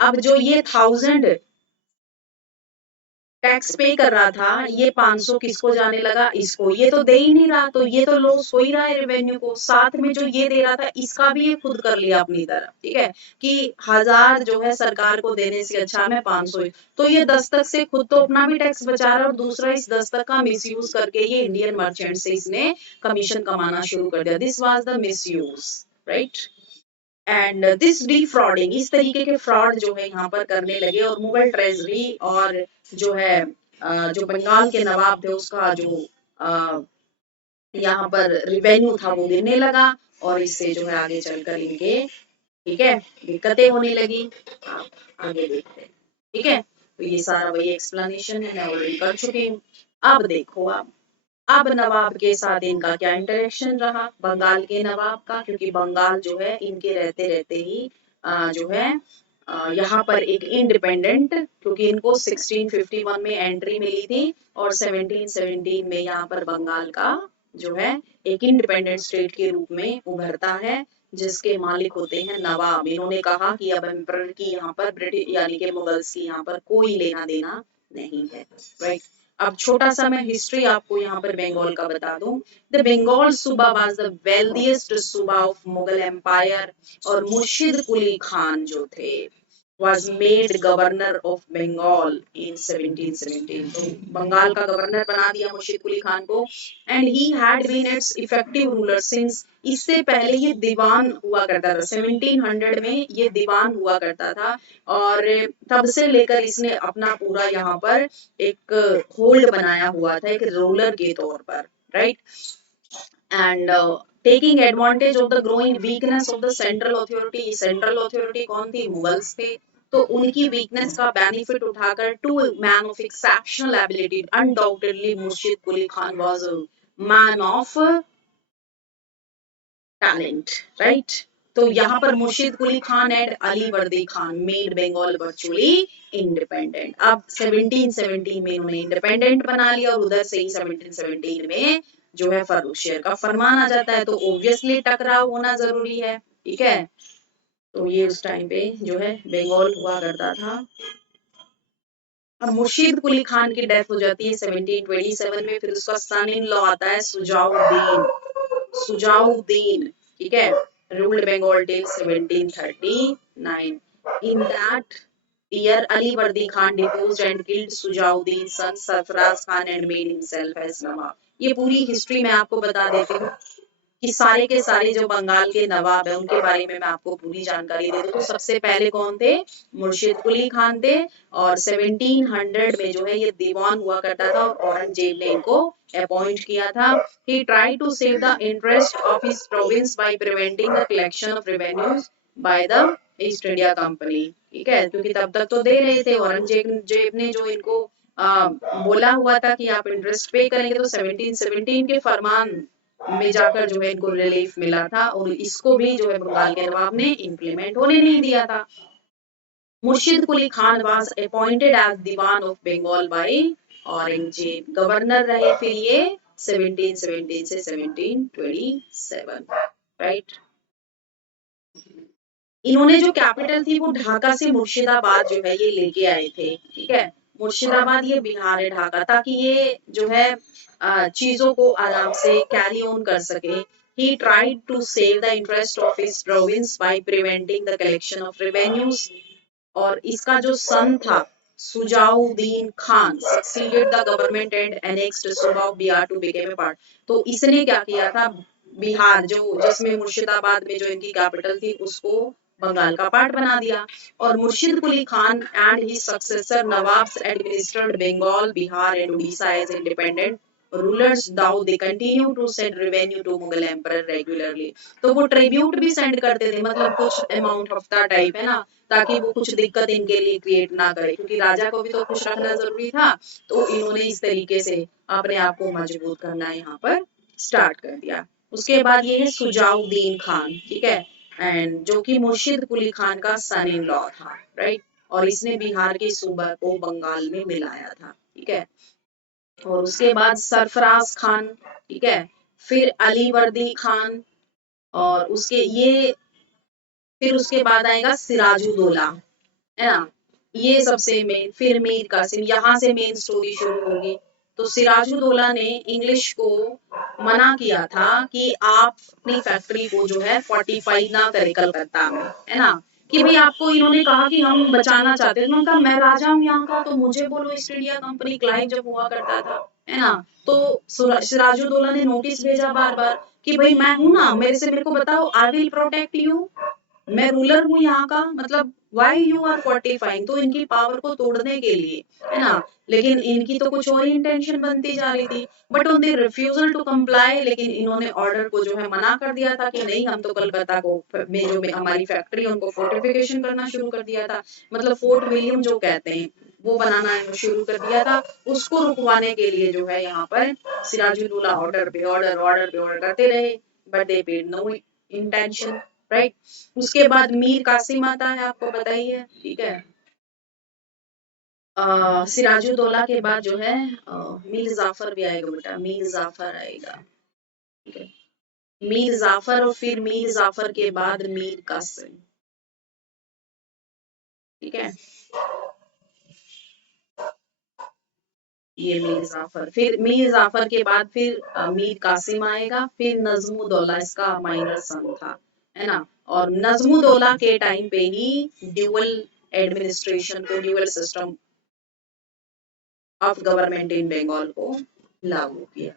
अब जो ये 1000 टैक्स पे कर रहा था, ये 500 किसको जाने लगा, इसको। ये तो दे ही नहीं रहा, तो ये तो लॉस हो ही रहा है रेवेन्यू को। साथ में जो ये दे रहा था, इसका भी ये खुद कर लिया अपनी तरफ। ठीक है। कि 1000 जो है सरकार को देने से अच्छा मैं 500, तो ये दस्तक से खुद तो अपना भी टैक्स बचा रहा है, और दूसरा इस दस्तक का मिसयूज करके ये इंडियन मर्चेंट से इसने कमीशन कमाना शुरू कर दिया। This was the misuse. Right. And this defrauding, इस तरीके के फ्रॉड जो है यहाँ पर करने लगे, और मुगल ट्रेजरी और जो है जो बंगाल के नवाब थे उसका जो यहाँ पर रिवेन्यू था वो गिरने लगा, और इससे जो है आगे चलकर इनके, ठीक है, दिक्कतें होने लगी। आप आगे देखते हैं। ठीक है। तो ये सारा वही एक्सप्लेनेशन है, मैं ऑलरेडी कर चुकी हूँ। अब देखो आप, अब नवाब के साथ इनका क्या इंटरेक्शन रहा, बंगाल के नवाब का, क्योंकि बंगाल जो है इनके रहते रहते ही जो है यहाँ पर एक इंडिपेंडेंट, क्योंकि इनको 1651 में एंट्री मिली थी, और 1717 में यहाँ पर बंगाल का जो है एक इंडिपेंडेंट स्टेट के रूप में उभरता है, जिसके मालिक होते हैं नवाब। इन्होंने कहा कि अब एम्परर की यहाँ पर ब्रिटिश यानी कि मुगल्स की यहाँ पर कोई लेना देना नहीं है। राइट। अब छोटा सा मैं हिस्ट्री आपको यहाँ पर बंगाल का बता दूं। द बंगाल सूबा वाज द वेल्दीएस्ट सूबा ऑफ मुगल एम्पायर, और मुर्शिद कुली खान जो थे was made governor of Bengal in 1717. तो बंगाल का गवर्नर बना दिया मुर्शिद कुली खान को, and he had been its effective ruler since, इससे पहले ये दीवान हुआ करता था। 1700 में ये दीवान हुआ करता था, और तब से लेकर इसने अपना पूरा यहाँ पर एक होल्ड बनाया हुआ था, एक रूलर के तौर पर। Right. And taking advantage of the growing weakness of the central authority, central authority कौन थी, मुगल्स थे। तो उनकी वीकनेस का बेनिफिट उठाकर two man of exceptional ability, undoubtedly Murshid Quli Khan was a man of talent. Right. तो यहाँ पर Murshid Quli Khan and Ali Vardi Khan made Bengal virtually independent. अब 1717 में उन्होंने इंडिपेंडेंट बना लिया, और उधर से ही 1717 में जो है शेर का फरमान आ जाता है, तो ऑब्वियसली टकराव होना जरूरी है। ठीक है, तो ये उस टाइम पे जो है बंगाल हुआ करता था। अब मुर्शीद कुली खान की डेथ हो जाती है 1727 में, फिर उसका सन इन लॉ आता है सुजाउद्दीन, सुजाउद्दीन, ठीक है, ruled Bengal till 1739। In that year Ali Vardi Khan deposed and killed Sujauddin son Sarfraz Khan and made himself as Nawab। ये पूरी हिस्ट्री मैं आपको बता देती हूँ कि सारे के सारे जो बंगाल के नवाब है उनके बारे में मैं आपको पूरी जानकारी दे दूं। तो सबसे पहले कौन थे? मुर्शिद कुली खान थे, और 1700 में जो है ये दीवान हुआ करता था और औरंगजेब ने इनको अपॉइंट किया था। He tried to save the interest of his province by preventing the collection of revenues by the East India Company. ठीक है, क्योंकि तब तक तो दे रहे थे, औरंगजेब ने जो इनको बोला हुआ था कि आप इंटरेस्ट पे करेंगे, तो 1717 के फरमान में जाकर जो है इनको रिलीफ मिला था, और इसको भी जो है बंगाल के नवाब ने इम्प्लीमेंट होने नहीं दिया था। Murshid Quli Khan was appointed as दीवान of Bengal by Aurangzeb. Governor रहे फिर ये 1717 से 1727, राइट। इन्होंने जो कैपिटल थी वो ढाका से मुर्शिदाबाद जो है ये लेके आए थे। ठीक है, मुर्शिदाबाद ये बिहार है, ढाका, ताकि ये जो है चीजों को आराम से कैरी ऑन कर सके। He tried to save the interest of his province by preventing the collection of revenues। और इसका जो सन था Shujauddin Khan succeeded the government and annexed सूबा of Bihar to became a part. तो इसने क्या किया था, बिहार जो जिसमें मुर्शिदाबाद में जो इनकी कैपिटल थी उसको बंगाल का पार्ट बना दिया। और Murshid Quli Khan and his successor नवाब्स administered Bengal, Bihar and Orissa as independent rulers, though they continue to send revenue to Mughal emperor regularly. तो वो ट्रिब्यूट भी सेंड करते थे, मतलब कुछ अमाउंट हफ्ता टाइप है ना, ताकि वो कुछ दिक्कत इनके लिए क्रिएट ना करे, क्योंकि राजा को भी तो खुश रखना जरूरी था। तो इन्होंने इस तरीके से अपने आप को मजबूत करना यहाँ पर स्टार्ट कर दिया। उसके बाद ये है सुजाउद्दीन खान, ठीक है, एंड जो कि मुर्शिद कुली खान का सन इन लॉ था, राइट। और इसने बिहार के सूबा को बंगाल में मिलाया था। ठीक है, और उसके बाद सरफराज खान, ठीक है, फिर अली वर्दी खान, और उसके ये फिर उसके बाद आएगा सिराजुद्दौला, है ना, ये सबसे मेन। फिर मीर कासिम, यहाँ से मेन स्टोरी शुरू होगी। तो सिराजुद्दौला ने इंग्लिश को मना किया था कि आप अपनी फैक्ट्री को जो है फोर्टिफाई ना करें कलकत्ता में, है ना, कि भाई आपको इन्होंने कहा कि हम बचाना चाहते हैं, उन्होंने कहा मैं राजा हूँ यहाँ का, तो मुझे बोलो। ईस्ट इंडिया कंपनी क्लाइव जब हुआ करता था, है ना, तो सिराजुद्दौला ने नोटिस भेजा बार बार कि भाई मैं हूं ना, मेरे को बताओ, आई विल प्रोटेक्ट यू, मैं रूलर हूँ यहाँ का, मतलब वाई यू आर फोर्टिफाइंग, तो इनकी पावर को तोड़ने के लिए, है ना। लेकिन इनकी तो कुछ और ही इंटेंशन बनती जा रही थी, but on the refusal to comply, लेकिन इन्होंने ऑर्डर को जो है मना कर दिया था कि नहीं, हम तो कलकत्ता को में जो में हमारी फैक्ट्री उनको फोर्टिफिकेशन करना शुरू कर दिया था, मतलब फोर्ट विलियम जो कहते हैं वो बनाना शुरू कर दिया था। उसको रुकवाने के लिए जो है यहाँ पर सिराजुद्दौला ऑर्डर पे ऑर्डर करते रहे, but they paid no intention, right. उसके बाद मीर कासिम आता है, आपको पता ही है, ठीक है। सिराजुद्दौला के बाद जो है मीर जाफर भी आएगा बेटा, मीर जाफर आएगा, ठीक है। मीर जाफर, और फिर मीर जाफर के बाद मीर कासिम, ठीक है। ये मीर जाफर, फिर मीर जाफर के बाद फिर मीर कासिम आएगा, फिर नजमुद्दौला इसका माइनर सन था, है ना। और नजमुद्दौला के टाइम पे ही ड्यूअल एडमिनिस्ट्रेशन को, dual system of government in Bengal को लागू किया।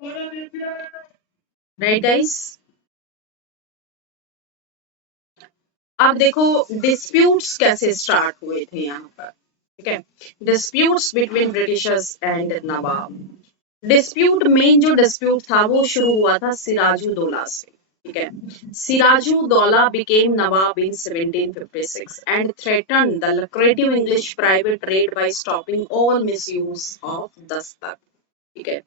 Right guys. अब देखो डिस्प्यूट्स कैसे स्टार्ट हुए थे यहाँ पर, ठीक है। Disputes between Britishers and Nawab. Dispute main जो डिस्प्यूट था वो शुरू हुआ था सिराजुद्दौला से, ठीक है। Siraj-ud-Daulah became Nawab in 1756 and threatened the lucrative English private trade by stopping all misuse of Dastak, ठीक है,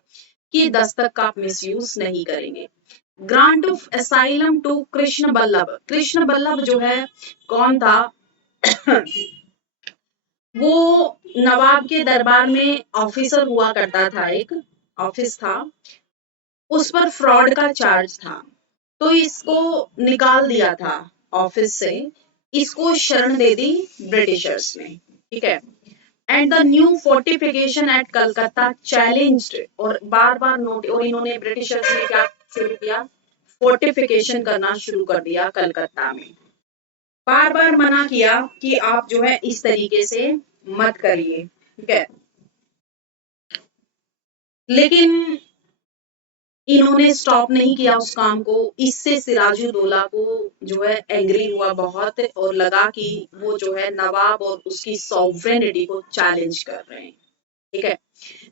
कि दस्तक का आप मिसयूज नहीं करेंगे। Grant of asylum to Krishna Ballabh. Krishna Ballabh जो है कौन था वो नवाब के दरबार में ऑफिसर हुआ करता था, एक ऑफिस था, उस पर फ्रॉड का चार्ज था, तो इसको निकाल दिया था ऑफिस से, इसको शरण दे दी ब्रिटिशर्स ने, ठीक है। And the new fortification at Calcutta challenged, और बार बार नोट, और इन्होंने ब्रिटिशर्स ने क्या शुरू किया, फोर्टिफिकेशन करना शुरू कर दिया कलकत्ता में। बार बार मना किया कि आप जो है इस तरीके से मत करिए, ठीक है। लेकिन इन्होंने स्टॉप नहीं किया उस काम को। इससे सिराजुद्दौला को जो है एंग्री हुआ बहुत, और लगा कि वो जो है नवाब और उसकी सॉवरेनिटी को चैलेंज कर रहे हैं, ठीक है।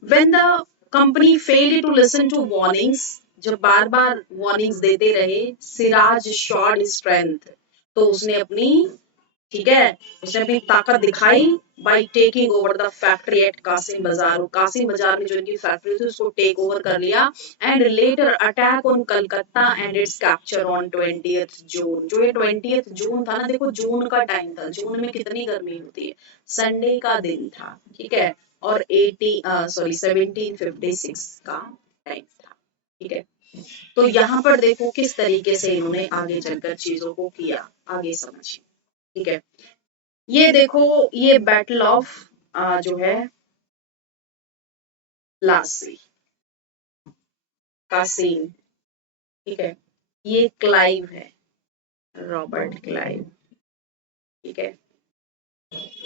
When the company failed to listen to warnings, जब बार बार वार्निंग्स देते रहे, सिराज showed strength, तो उसने अपनी, ठीक है, उसने अपनी ताकत दिखाई by taking over the factory at Kasim Bazar. Kasim बाजार में जो इनकी फैक्ट्री थी उसको टेक ओवर कर लिया। And later attack on Calcutta and it's capture on 20th जून। जो ये 20th जून था ना, देखो जून का टाइम था, जून में कितनी गर्मी होती है, संडे का दिन था, ठीक है, और 1756 का टाइम था, ठीक है। तो यहाँ पर देखो किस तरीके से इन्होंने आगे चलकर चीजों को किया, आगे समझिए, ठीक है। ये देखो ये बैटल ऑफ जो है प्लासी का सीन, ठीक है। ये क्लाइव है, रॉबर्ट क्लाइव, ठीक है।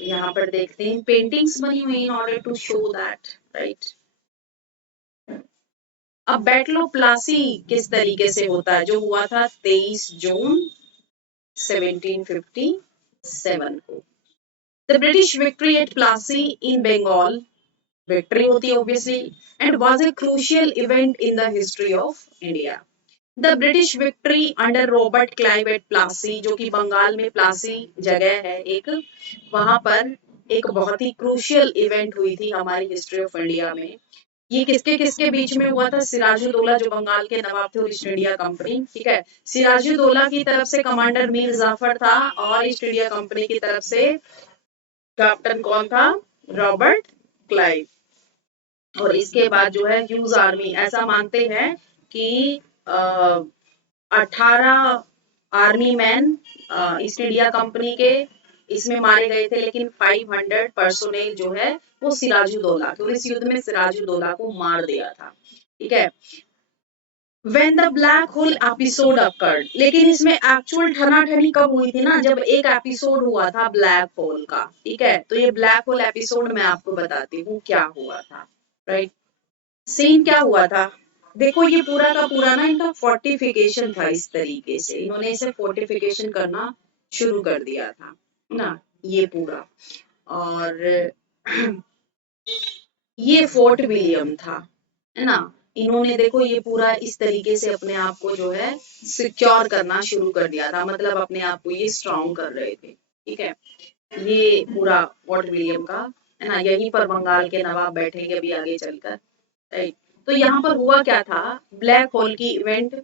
यहाँ पर देखते हैं पेंटिंग्स बनी हुई in order to show that, right. अब बैटल ऑफ प्लासी किस तरीके से होता है, जो हुआ था 23 जून 1757 को। The British victory at Plassey in Bengal, victory होती है obviously, and was a crucial event in the history of India. The British victory under Robert Clive at Plassey, जो कि बंगाल में प्लासी जगह है एक, वहां पर एक बहुत ही क्रूशियल इवेंट हुई थी हमारी हिस्ट्री ऑफ इंडिया में। ये किसके किसके बीच में हुआ था, सिराजुद्दौला जो बंगाल के नवाब थे और ईस्ट इंडिया कंपनी, ठीक है। सिराजुद्दौला की तरफ से कमांडर मीर जाफर था, और ईस्ट इंडिया कंपनी की तरफ से कैप्टन कौन था, रॉबर्ट क्लाइव। और इसके बाद जो है ह्यूज आर्मी, ऐसा मानते हैं कि 18 army man east India company के इसमें मारे गए थे, लेकिन 500 पर्सोनेल जो है वो सिराजुद्दौला के, इस युद्ध में सिराजुद्दौला को मार दिया था, ठीक है। When the black hole episode occurred, लेकिन इसमें एक्चुअल ठनाठनी कब हुई थी ना, जब एक एपिसोड हुआ था ब्लैक होल का, ठीक है। तो ये ब्लैक होल एपिसोड मैं आपको बताती हूँ क्या हुआ था, राइट। सीन क्या हुआ था, देखो ये पूरा का पूरा ना इनका फोर्टिफिकेशन था, इस तरीके से इन्होंने इसे फोर्टिफिकेशन करना शुरू कर दिया था ना, ये पूरा। और ये फोर्ट विलियम था, है ना। इन्होंने देखो ये पूरा इस तरीके से अपने आप को जो है सिक्योर करना शुरू कर दिया था, मतलब अपने आप को ये स्ट्रॉन्ग कर रहे थे, ठीक है। ये पूरा फोर्ट विलियम का, है ना, यहीं पर बंगाल के नवाब बैठेंगे अभी आगे चलकर, राइट। तो यहाँ पर हुआ क्या था, ब्लैक होल की इवेंट।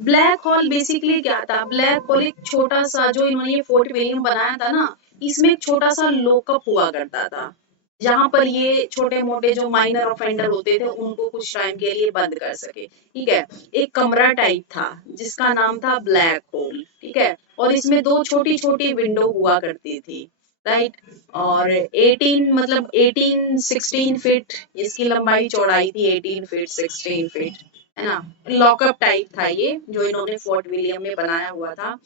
ब्लैक होल बेसिकली क्या था, ब्लैक होल एक छोटा सा, जो इन्होंने ये फोर्ट विलियम बनाया था ना, इसमें एक छोटा सा लोकअप हुआ करता था, जहां पर ये छोटे मोटे जो माइनर ऑफेंडर होते थे उनको कुछ टाइम के लिए बंद कर सके, ठीक है। एक कमरा टाइप था जिसका नाम था ब्लैक होल, ठीक है। और इसमें दो छोटी छोटी विंडो हुआ करती थी, राइट। और 18 मतलब 18 16 फीट इसकी लंबाई चौड़ाई थी, 18 फीट 16 फीट, है ना। लॉकअप टाइप था ये जो इन्होंने फोर्ट विलियम में बनाया हुआ था।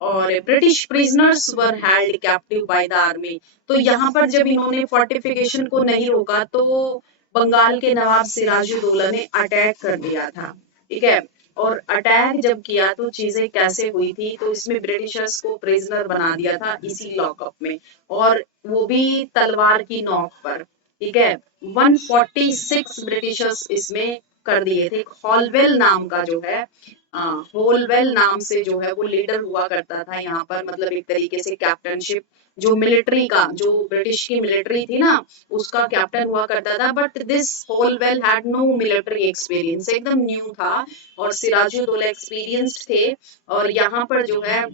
और British prisoners were held captive by the army. तो यहाँ पर जब इन्होंने फोर्टिफिकेशन को नहीं रोका, तो बंगाल के नवाब सिराजुद्दौला ने अटैक कर दिया था, ठीक है। और अटैक जब किया तो चीजें कैसे हुई थी, तो इसमें ब्रिटिशर्स को प्रिजनर बना दिया था इसी लॉकअप में, और वो भी तलवार की नोक पर, ठीक है। 146 ब्रिटिशर्स इसमें कर दिए थे। हॉलवेल नाम का जो है, होलवेल नाम से जो है वो लीडर हुआ करता था यहाँ पर, मतलब एक तरीके से कैप्टनशिप, जो मिलिट्री का, जो ब्रिटिश की मिलिट्री थी ना, उसका कैप्टन हुआ करता था। But this Holwell had no military experience, एकदम न्यू था, और सिराजुद्दौला एक्सपीरियंस्ड थे। और यहाँ पर जो है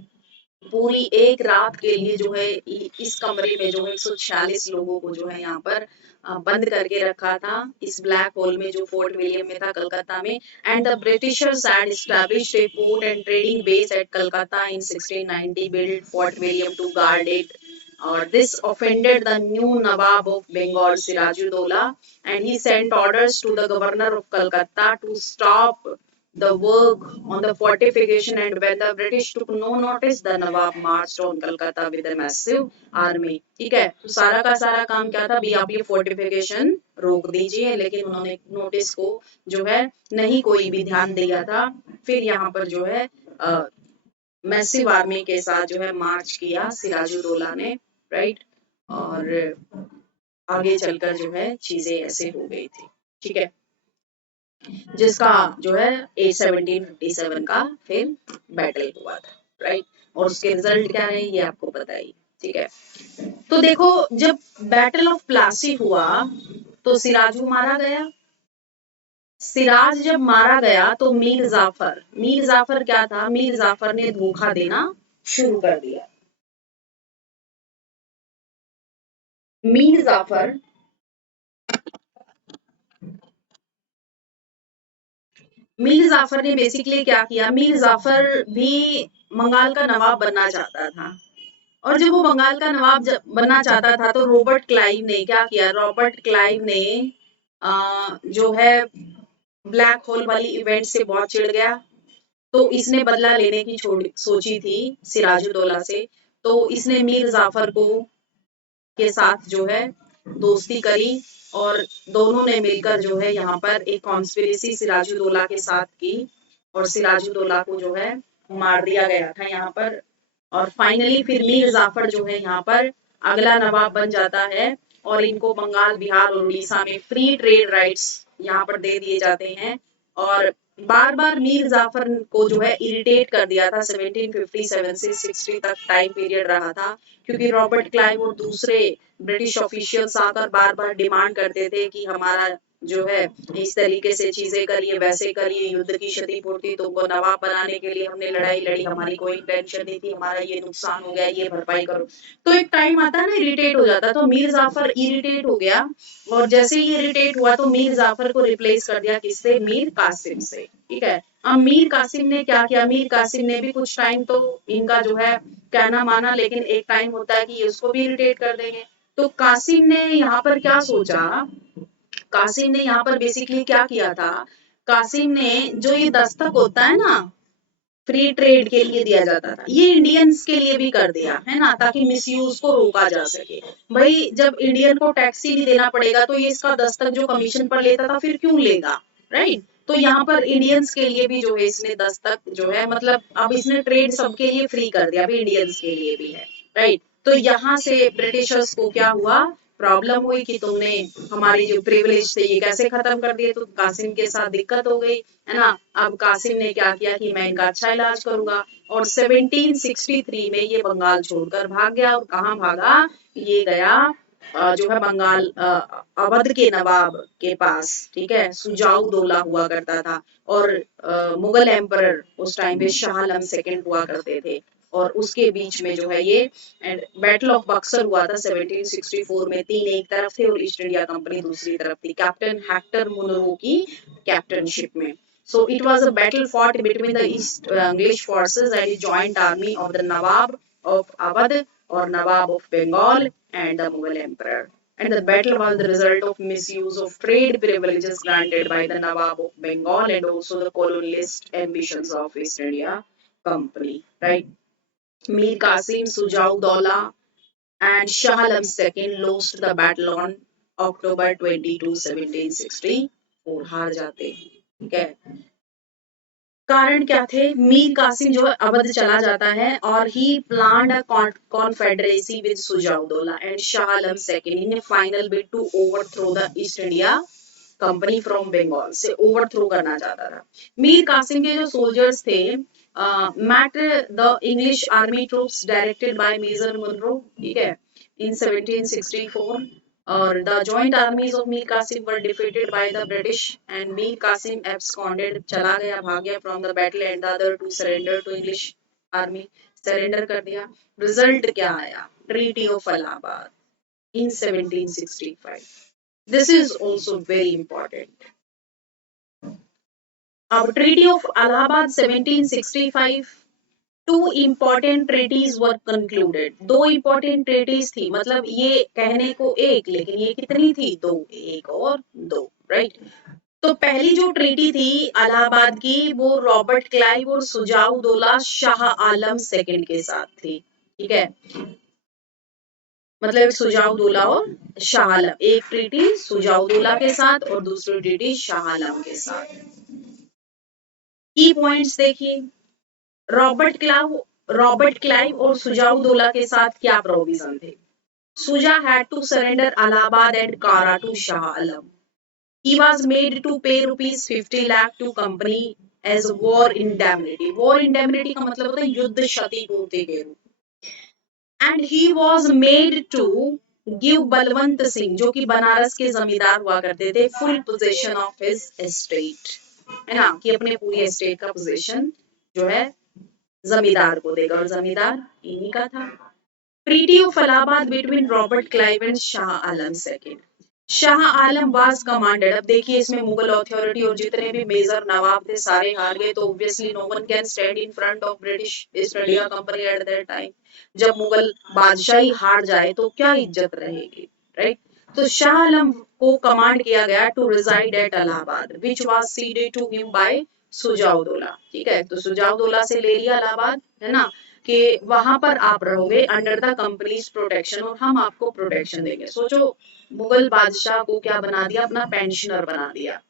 पूरी एक रात के लिए जो है इस कमरे में जो है 146 लोगों को जो है यहाँ पर बंद करके रखा था, इस ब्लैक होल में जो फोर्ट विलियम में था कलकत्ता में। And the Britishers had established a port and trading base at Calcutta in 1690, built Fort William to guard it. Or this offended the new Nawab of Bengal, Sirajuddaulah, and he sent orders to the governor of Calcutta to stop the work on the fortification. And when the British took no notice, the Nawab marched on Calcutta with a massive army. ठीक है, तो सारा का सारा काम क्या था, भी आप ये फोर्टिफिकेशन रोक दीजिए, लेकिन उन्होंने नोटिस को जो है नहीं कोई भी ध्यान दिया था। फिर यहाँ पर जो है मैसिव आर्मी के साथ जो है मार्च किया सिराजुद्दौला ने, राइट। और आगे चलकर जो है चीजें ऐसे हो गई थी, ठीक है, जिसका जो है 1757 का फिर बैटल हुआ था, राइट। और उसके रिजल्ट क्या रहे ये आपको पता ही, ठीक है। तो देखो, जब बैटल ऑफ प्लासी हुआ तो सिराजू मारा गया। सिराज जब मारा गया तो मीर जाफर क्या था, मीर जाफर ने धोखा देना शुरू कर दिया। मीर जाफर मीर जाफर ने बेसिकली क्या किया, मीर जाफर भी बंगाल का नवाब बनना चाहता था। और जब वो बंगाल का नवाब बनना चाहता था तो रॉबर्ट क्लाइव ने क्या किया, रॉबर्ट क्लाइव ने जो है ब्लैक होल वाली इवेंट से बहुत चिढ़ गया, तो इसने बदला लेने की सोची थी सिराजुद्दौला से। तो इसने मीर जाफर को के साथ जो है दोस्ती करी, और दोनों ने मिलकर जो है यहाँ पर एक कॉन्स्पिरेसी सिराजुद्दौला के साथ की, और सिराजुद्दौला को जो है मार दिया गया था यहाँ पर। और फाइनली फिर मीर जाफर जो है यहाँ पर अगला नवाब बन जाता है, और इनको बंगाल, बिहार और उड़ीसा में फ्री ट्रेड राइट्स यहाँ पर दे दिए जाते हैं। और बार बार मीर जाफर को जो है इरिटेट कर दिया था, 1757 से 60 तक टाइम पीरियड रहा था, क्योंकि रॉबर्ट क्लाइव और दूसरे ब्रिटिश ऑफिशियल्स आकर बार बार डिमांड करते थे कि हमारा जो है इस तरीके से चीजें करिए, वैसे करिए, युद्ध की क्षतिपूर्ति, तुमको नवाब बनाने के लिए हमने लड़ाई लड़ी, हमारी कोई इंटेंशन नहीं थी, हमारा ये नुकसान हो गया, ये भरपाई करो। तो एक टाइम आता है ना, इरिटेट हो जाता, तो मीर जाफर इरिटेट हो गया, और जैसे ही इरिटेट हुआ तो मीर जाफर को रिप्लेस कर दिया किससे, मीर कासिम से, ठीक है। अब मीर कासिम ने क्या किया, मीर कासिम ने भी कुछ टाइम तो इनका जो है कहना माना, लेकिन एक टाइम होता है कि उसको भी इरिटेट कर देंगे। तो कासिम ने यहाँ पर क्या सोचा, कासिम ने यहाँ पर बेसिकली क्या किया था, कासिम ने जो ये दस्तक होता है ना, फ्री ट्रेड के लिए दिया जाता था, ये इंडियंस के लिए भी कर दिया है ना, ताकि मिसयूज को रोका जा सके। भाई जब इंडियन को टैक्स ही नहीं देना पड़ेगा तो ये इसका दस्तक जो कमीशन पर लेता था फिर क्यों लेगा, राइट। तो यहाँ पर इंडियंस के लिए भी जो है इसने दस्तक जो है, मतलब अब इसने ट्रेड सबके लिए फ्री कर दिया, अभी इंडियंस के लिए भी है, राइट। तो यहाँ से ब्रिटिशर्स को क्या हुआ, प्रॉब्लम हुई कि तुमने हमारी जो प्रिविलेज थे ये कैसे खत्म कर दिए, तो कासिम के साथ दिक्कत हो गई, है ना। अब कासिम ने क्या किया कि मैं इनका अच्छा इलाज करूंगा, और 1763 में ये बंगाल छोड़कर भाग गया। और कहाँ भागा, ये गया जो है बंगाल अवध के नवाब के पास, ठीक है, सुजाऊ दौला हुआ करता था, और मुगल एम्परर उस टाइम पे शाह आलम सेकंड हुआ करते थे। और उसके बीच में जो है ये एंड बैटल ऑफ बक्सर हुआ था 1764 में, तीन एक तरफ थे और ईस्ट इंडिया कंपनी दूसरी तरफ थी, कैप्टन हेक्टर मुनरो की कैप्टनशिप में। So it was a battle fought between the East English forces and the joint army of the Nawab of Awadh or Nawab of Bengal and the Mughal Emperor. And the battle was the result of misuse of trade privileges granted by the Nawab of Bengal and also the colonialist ambitions of East India Company. Right? Mir Qasim, Sujau Daula, and Shah Alam II lost the battle on अक्टूबर 22 1764 हार जाते हैं। ठीक है, कारण क्या थे? मीर कासिम जो है अवध चला जाता है और he planned a confederacy with Shujauddaula and Shah Alam second in a final bid to overthrow the East India Company from Bengal से ओवरथ्रो करना चाहता था। मीर कासिम के जो सोल्जर्स थे met the English army troops directed by major Munro, ठीक है, इन 1764 और the joint armies of Mir Qasim were defeated by the British and Mir Qasim absconded, चला गया, भाग गया from the battle and the other to surrender to English army, surrender कर दिया। Result क्या आया? Treaty of Allahabad in 1765. This is also very important. अब Treaty of Allahabad 1765 two important treaties were concluded, दो इम्पोर्टेंट ट्रेटीज थी, मतलब ये कहने को एक लेकिन ये कितनी थी? दो, एक और दो, राइट। तो पहली जो ट्रीटी थी इलाहाबाद की वो रॉबर्ट क्लाइव और सुजाउद्दौला शाह आलम सेकंड के साथ थी। ठीक है, मतलब सुजाउद्दौला और शाह आलम, एक ट्रीटी सुजाउद्दौला के साथ और दूसरी ट्रीटी शाह आलम के साथ। की पॉइंट्स देखिए, रॉबर्ट क्लाइव और सुजाउद्दौला के साथ क्या प्रोविजन थे? Shuja had to surrender Allahabad and Kara to Shah Alam. He was made to pay rupees 50 lakh to company as war indemnity. War indemnity का मतलब होता है युद्ध क्षतिपूर्ति के रूप। And he was made to give Balwant Singh, जो कि बनारस के जमींदार हुआ करते थे, full possession of his estate, है ना, कि अपने पूरी एस्टेट का पोजीशन जो है जमींदार को देगा और जमींदार इन्हीं का था। Treaty of Allahabad between Robert Clive and Shah Alam second. Shah Alam was commanded, अब देखिए इसमें मुगल अथॉरिटी और जितने भी मेजर नवाब थे सारे हार गए, तो obviously no one can stand in front of British East India Company at that time. जब मुगल बादशाही हार जाए तो क्या इज्जत रहेगी, राइट। तो शाह आलम को कमांड किया गया to reside at Allahabad which was ceded to him by Shujauddaula. ठीक है, तो सुजाउद्दौला से ले लिया इलाहाबाद, है ना, कि वहां पर आप रहोगे अंडर द कंपनीज प्रोटेक्शन और हम आपको प्रोटेक्शन देंगे। सोचो मुगल बादशाह को क्या बना दिया? अपना पेंशनर बना दिया।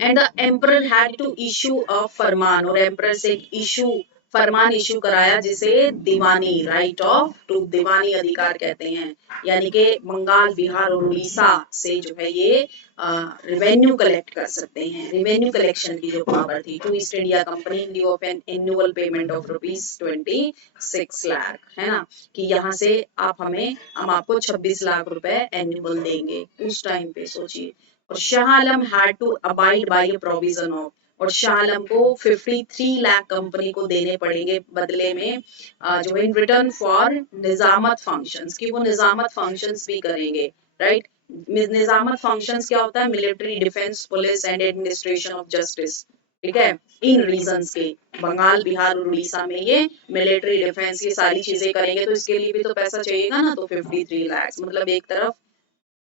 And the emperor had to issue a फरमान, और एम्परर से इशू फरमान इशू कराया जिसे दीवानी राइट ऑफ टू दीवानी अधिकार कहते हैं, यानी कि बंगाल बिहार और उड़ीसा से जो है ये रेवेन्यू कलेक्ट कर सकते हैं। रेवेन्यू कलेक्शन की जो पावर थी to East India Company in due of an annual payment of ₹26 lakh, है ना, कि यहाँ से हम आपको 26 लाख रुपए एनुअल देंगे उस टाइम पे, सोचिए। और Shah Alam had to abide by provision of, और शाह आलम को 53 लाख कंपनी को देने पड़ेंगे बदले में, जो in return for Nizamat functions, कि वो निजामत फंक्शंस भी करेंगे, राइट। निजामत फंक्शंस क्या होता है? Military, defence, police and administration of justice. ठीक है, इन रीजंस के बंगाल बिहार और उड़ीसा में ये मिलिट्री डिफेंस की सारी चीजें करेंगे, तो इसके लिए भी तो पैसा चाहिएगा ना। तो 53 लाख मतलब एक तरफ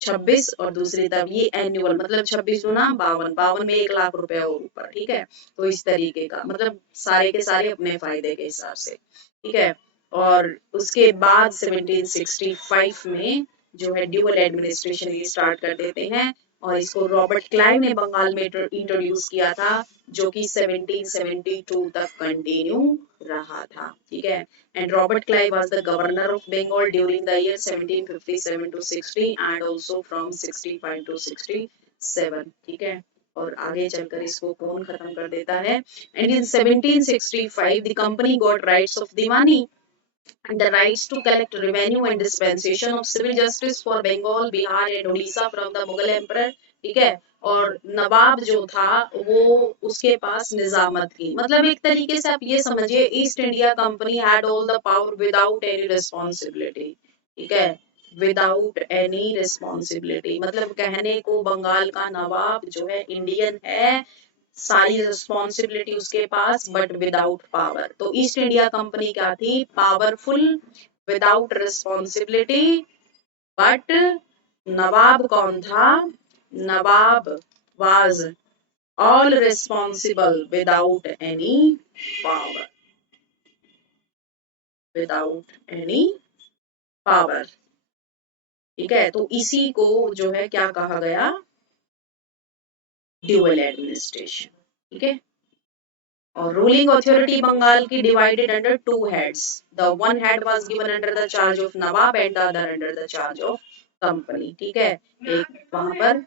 26 और दूसरी तरफ ये एनुअल, मतलब 26 गुना 52, 52 में 1 लाख रुपए और ऊपर। ठीक है, तो इस तरीके का मतलब सारे के सारे अपने फायदे के हिसाब से। ठीक है, और उसके बाद 1765 में जो है ड्यूअल एडमिनिस्ट्रेशन ये स्टार्ट कर देते हैं, और इसको रॉबर्ट क्लाइव ने बंगाल में इंट्रोड्यूस किया था, जो कि 1772 तक कंटिन्यू रहा था। ठीक है, and Robert Clive was the governor of Bengal during the year 1757 to 60 and also from 65 to 67। ठीक है, और आगे चलकर इसको कौन खत्म कर देता है? And in 1765 the company got rights of Diwani and the rights to collect revenue and dispensation of civil justice for Bengal, Bihar and Odisha from the Mughal emperor। ठीक है, और नवाब जो था वो उसके पास निजामत की, मतलब एक तरीके से आप ये समझिए east India company had all the power without any responsibility. ठीक है, विदाउट एनी रिस्पॉन्सिबिलिटी, मतलब कहने को बंगाल का नवाब जो है इंडियन है, सारी रिस्पॉन्सिबिलिटी उसके पास, बट विदाउट पावर। तो ईस्ट इंडिया कंपनी क्या थी? पावरफुल विदाउट रिस्पॉन्सिबिलिटी, बट नवाब कौन था? नवाब was all responsible without any power, without any power. ठीक है, तो इसी को जो है क्या कहा गया, ड्यूअल एडमिनिस्ट्रेशन। ठीक है, और रूलिंग अथॉरिटी बंगाल की divided under two heads, the one head was given under the charge of Nawab and the other under the charge of company. ठीक है, एक वहां पर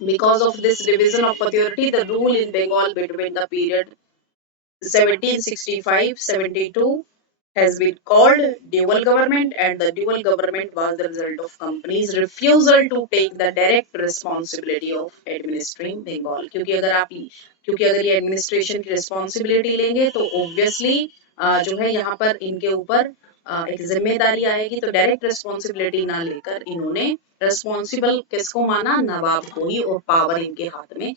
because of this division of authority the rule in Bengal between the period 1765-72 has been called dual government, and the dual government was the result of companies refusal to take the direct responsibility of administering Bengal। क्योंकि अगर ये administration की responsibility लेंगे तो obviously जो है यहाँ पर इनके ऊपर एक जिम्मेदारी आएगी, तो डायरेक्ट रिस्पॉन्सिबिलिटी ना लेकर इन्होंने रिस्पॉन्सिबल किसको माना, नवाब को ही, और पावर इनके हाथ में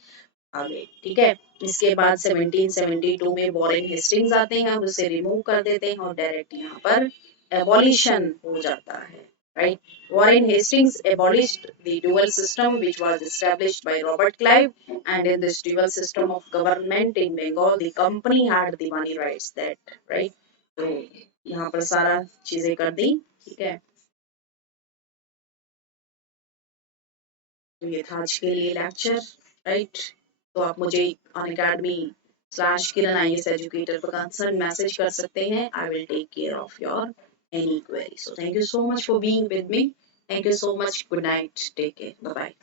आ गई। ठीक है, इसके बाद 1772 में वॉरेन हेस्टिंग्स आते हैं, हम उसे रिमूव कर देते हैं और डायरेक्ट यहाँ पर एबॉलिशन हो जाता है। Right? Warren Hastings abolished the dual system which was established by Robert Clive, and in this dual system of government in Bengal, the company had the money rights that, right? तो यहाँ पर सारा चीजें कर दी। ठीक है, तो ये था आज के लिए लेक्चर। राइट, तो आप मुझे unacademy/किरण एजुकेटर पर कंसर्न मैसेज कर सकते हैं। I will take care of your any query. So thank you so much for being with me. Thank you so much. Good night, take care, bye bye.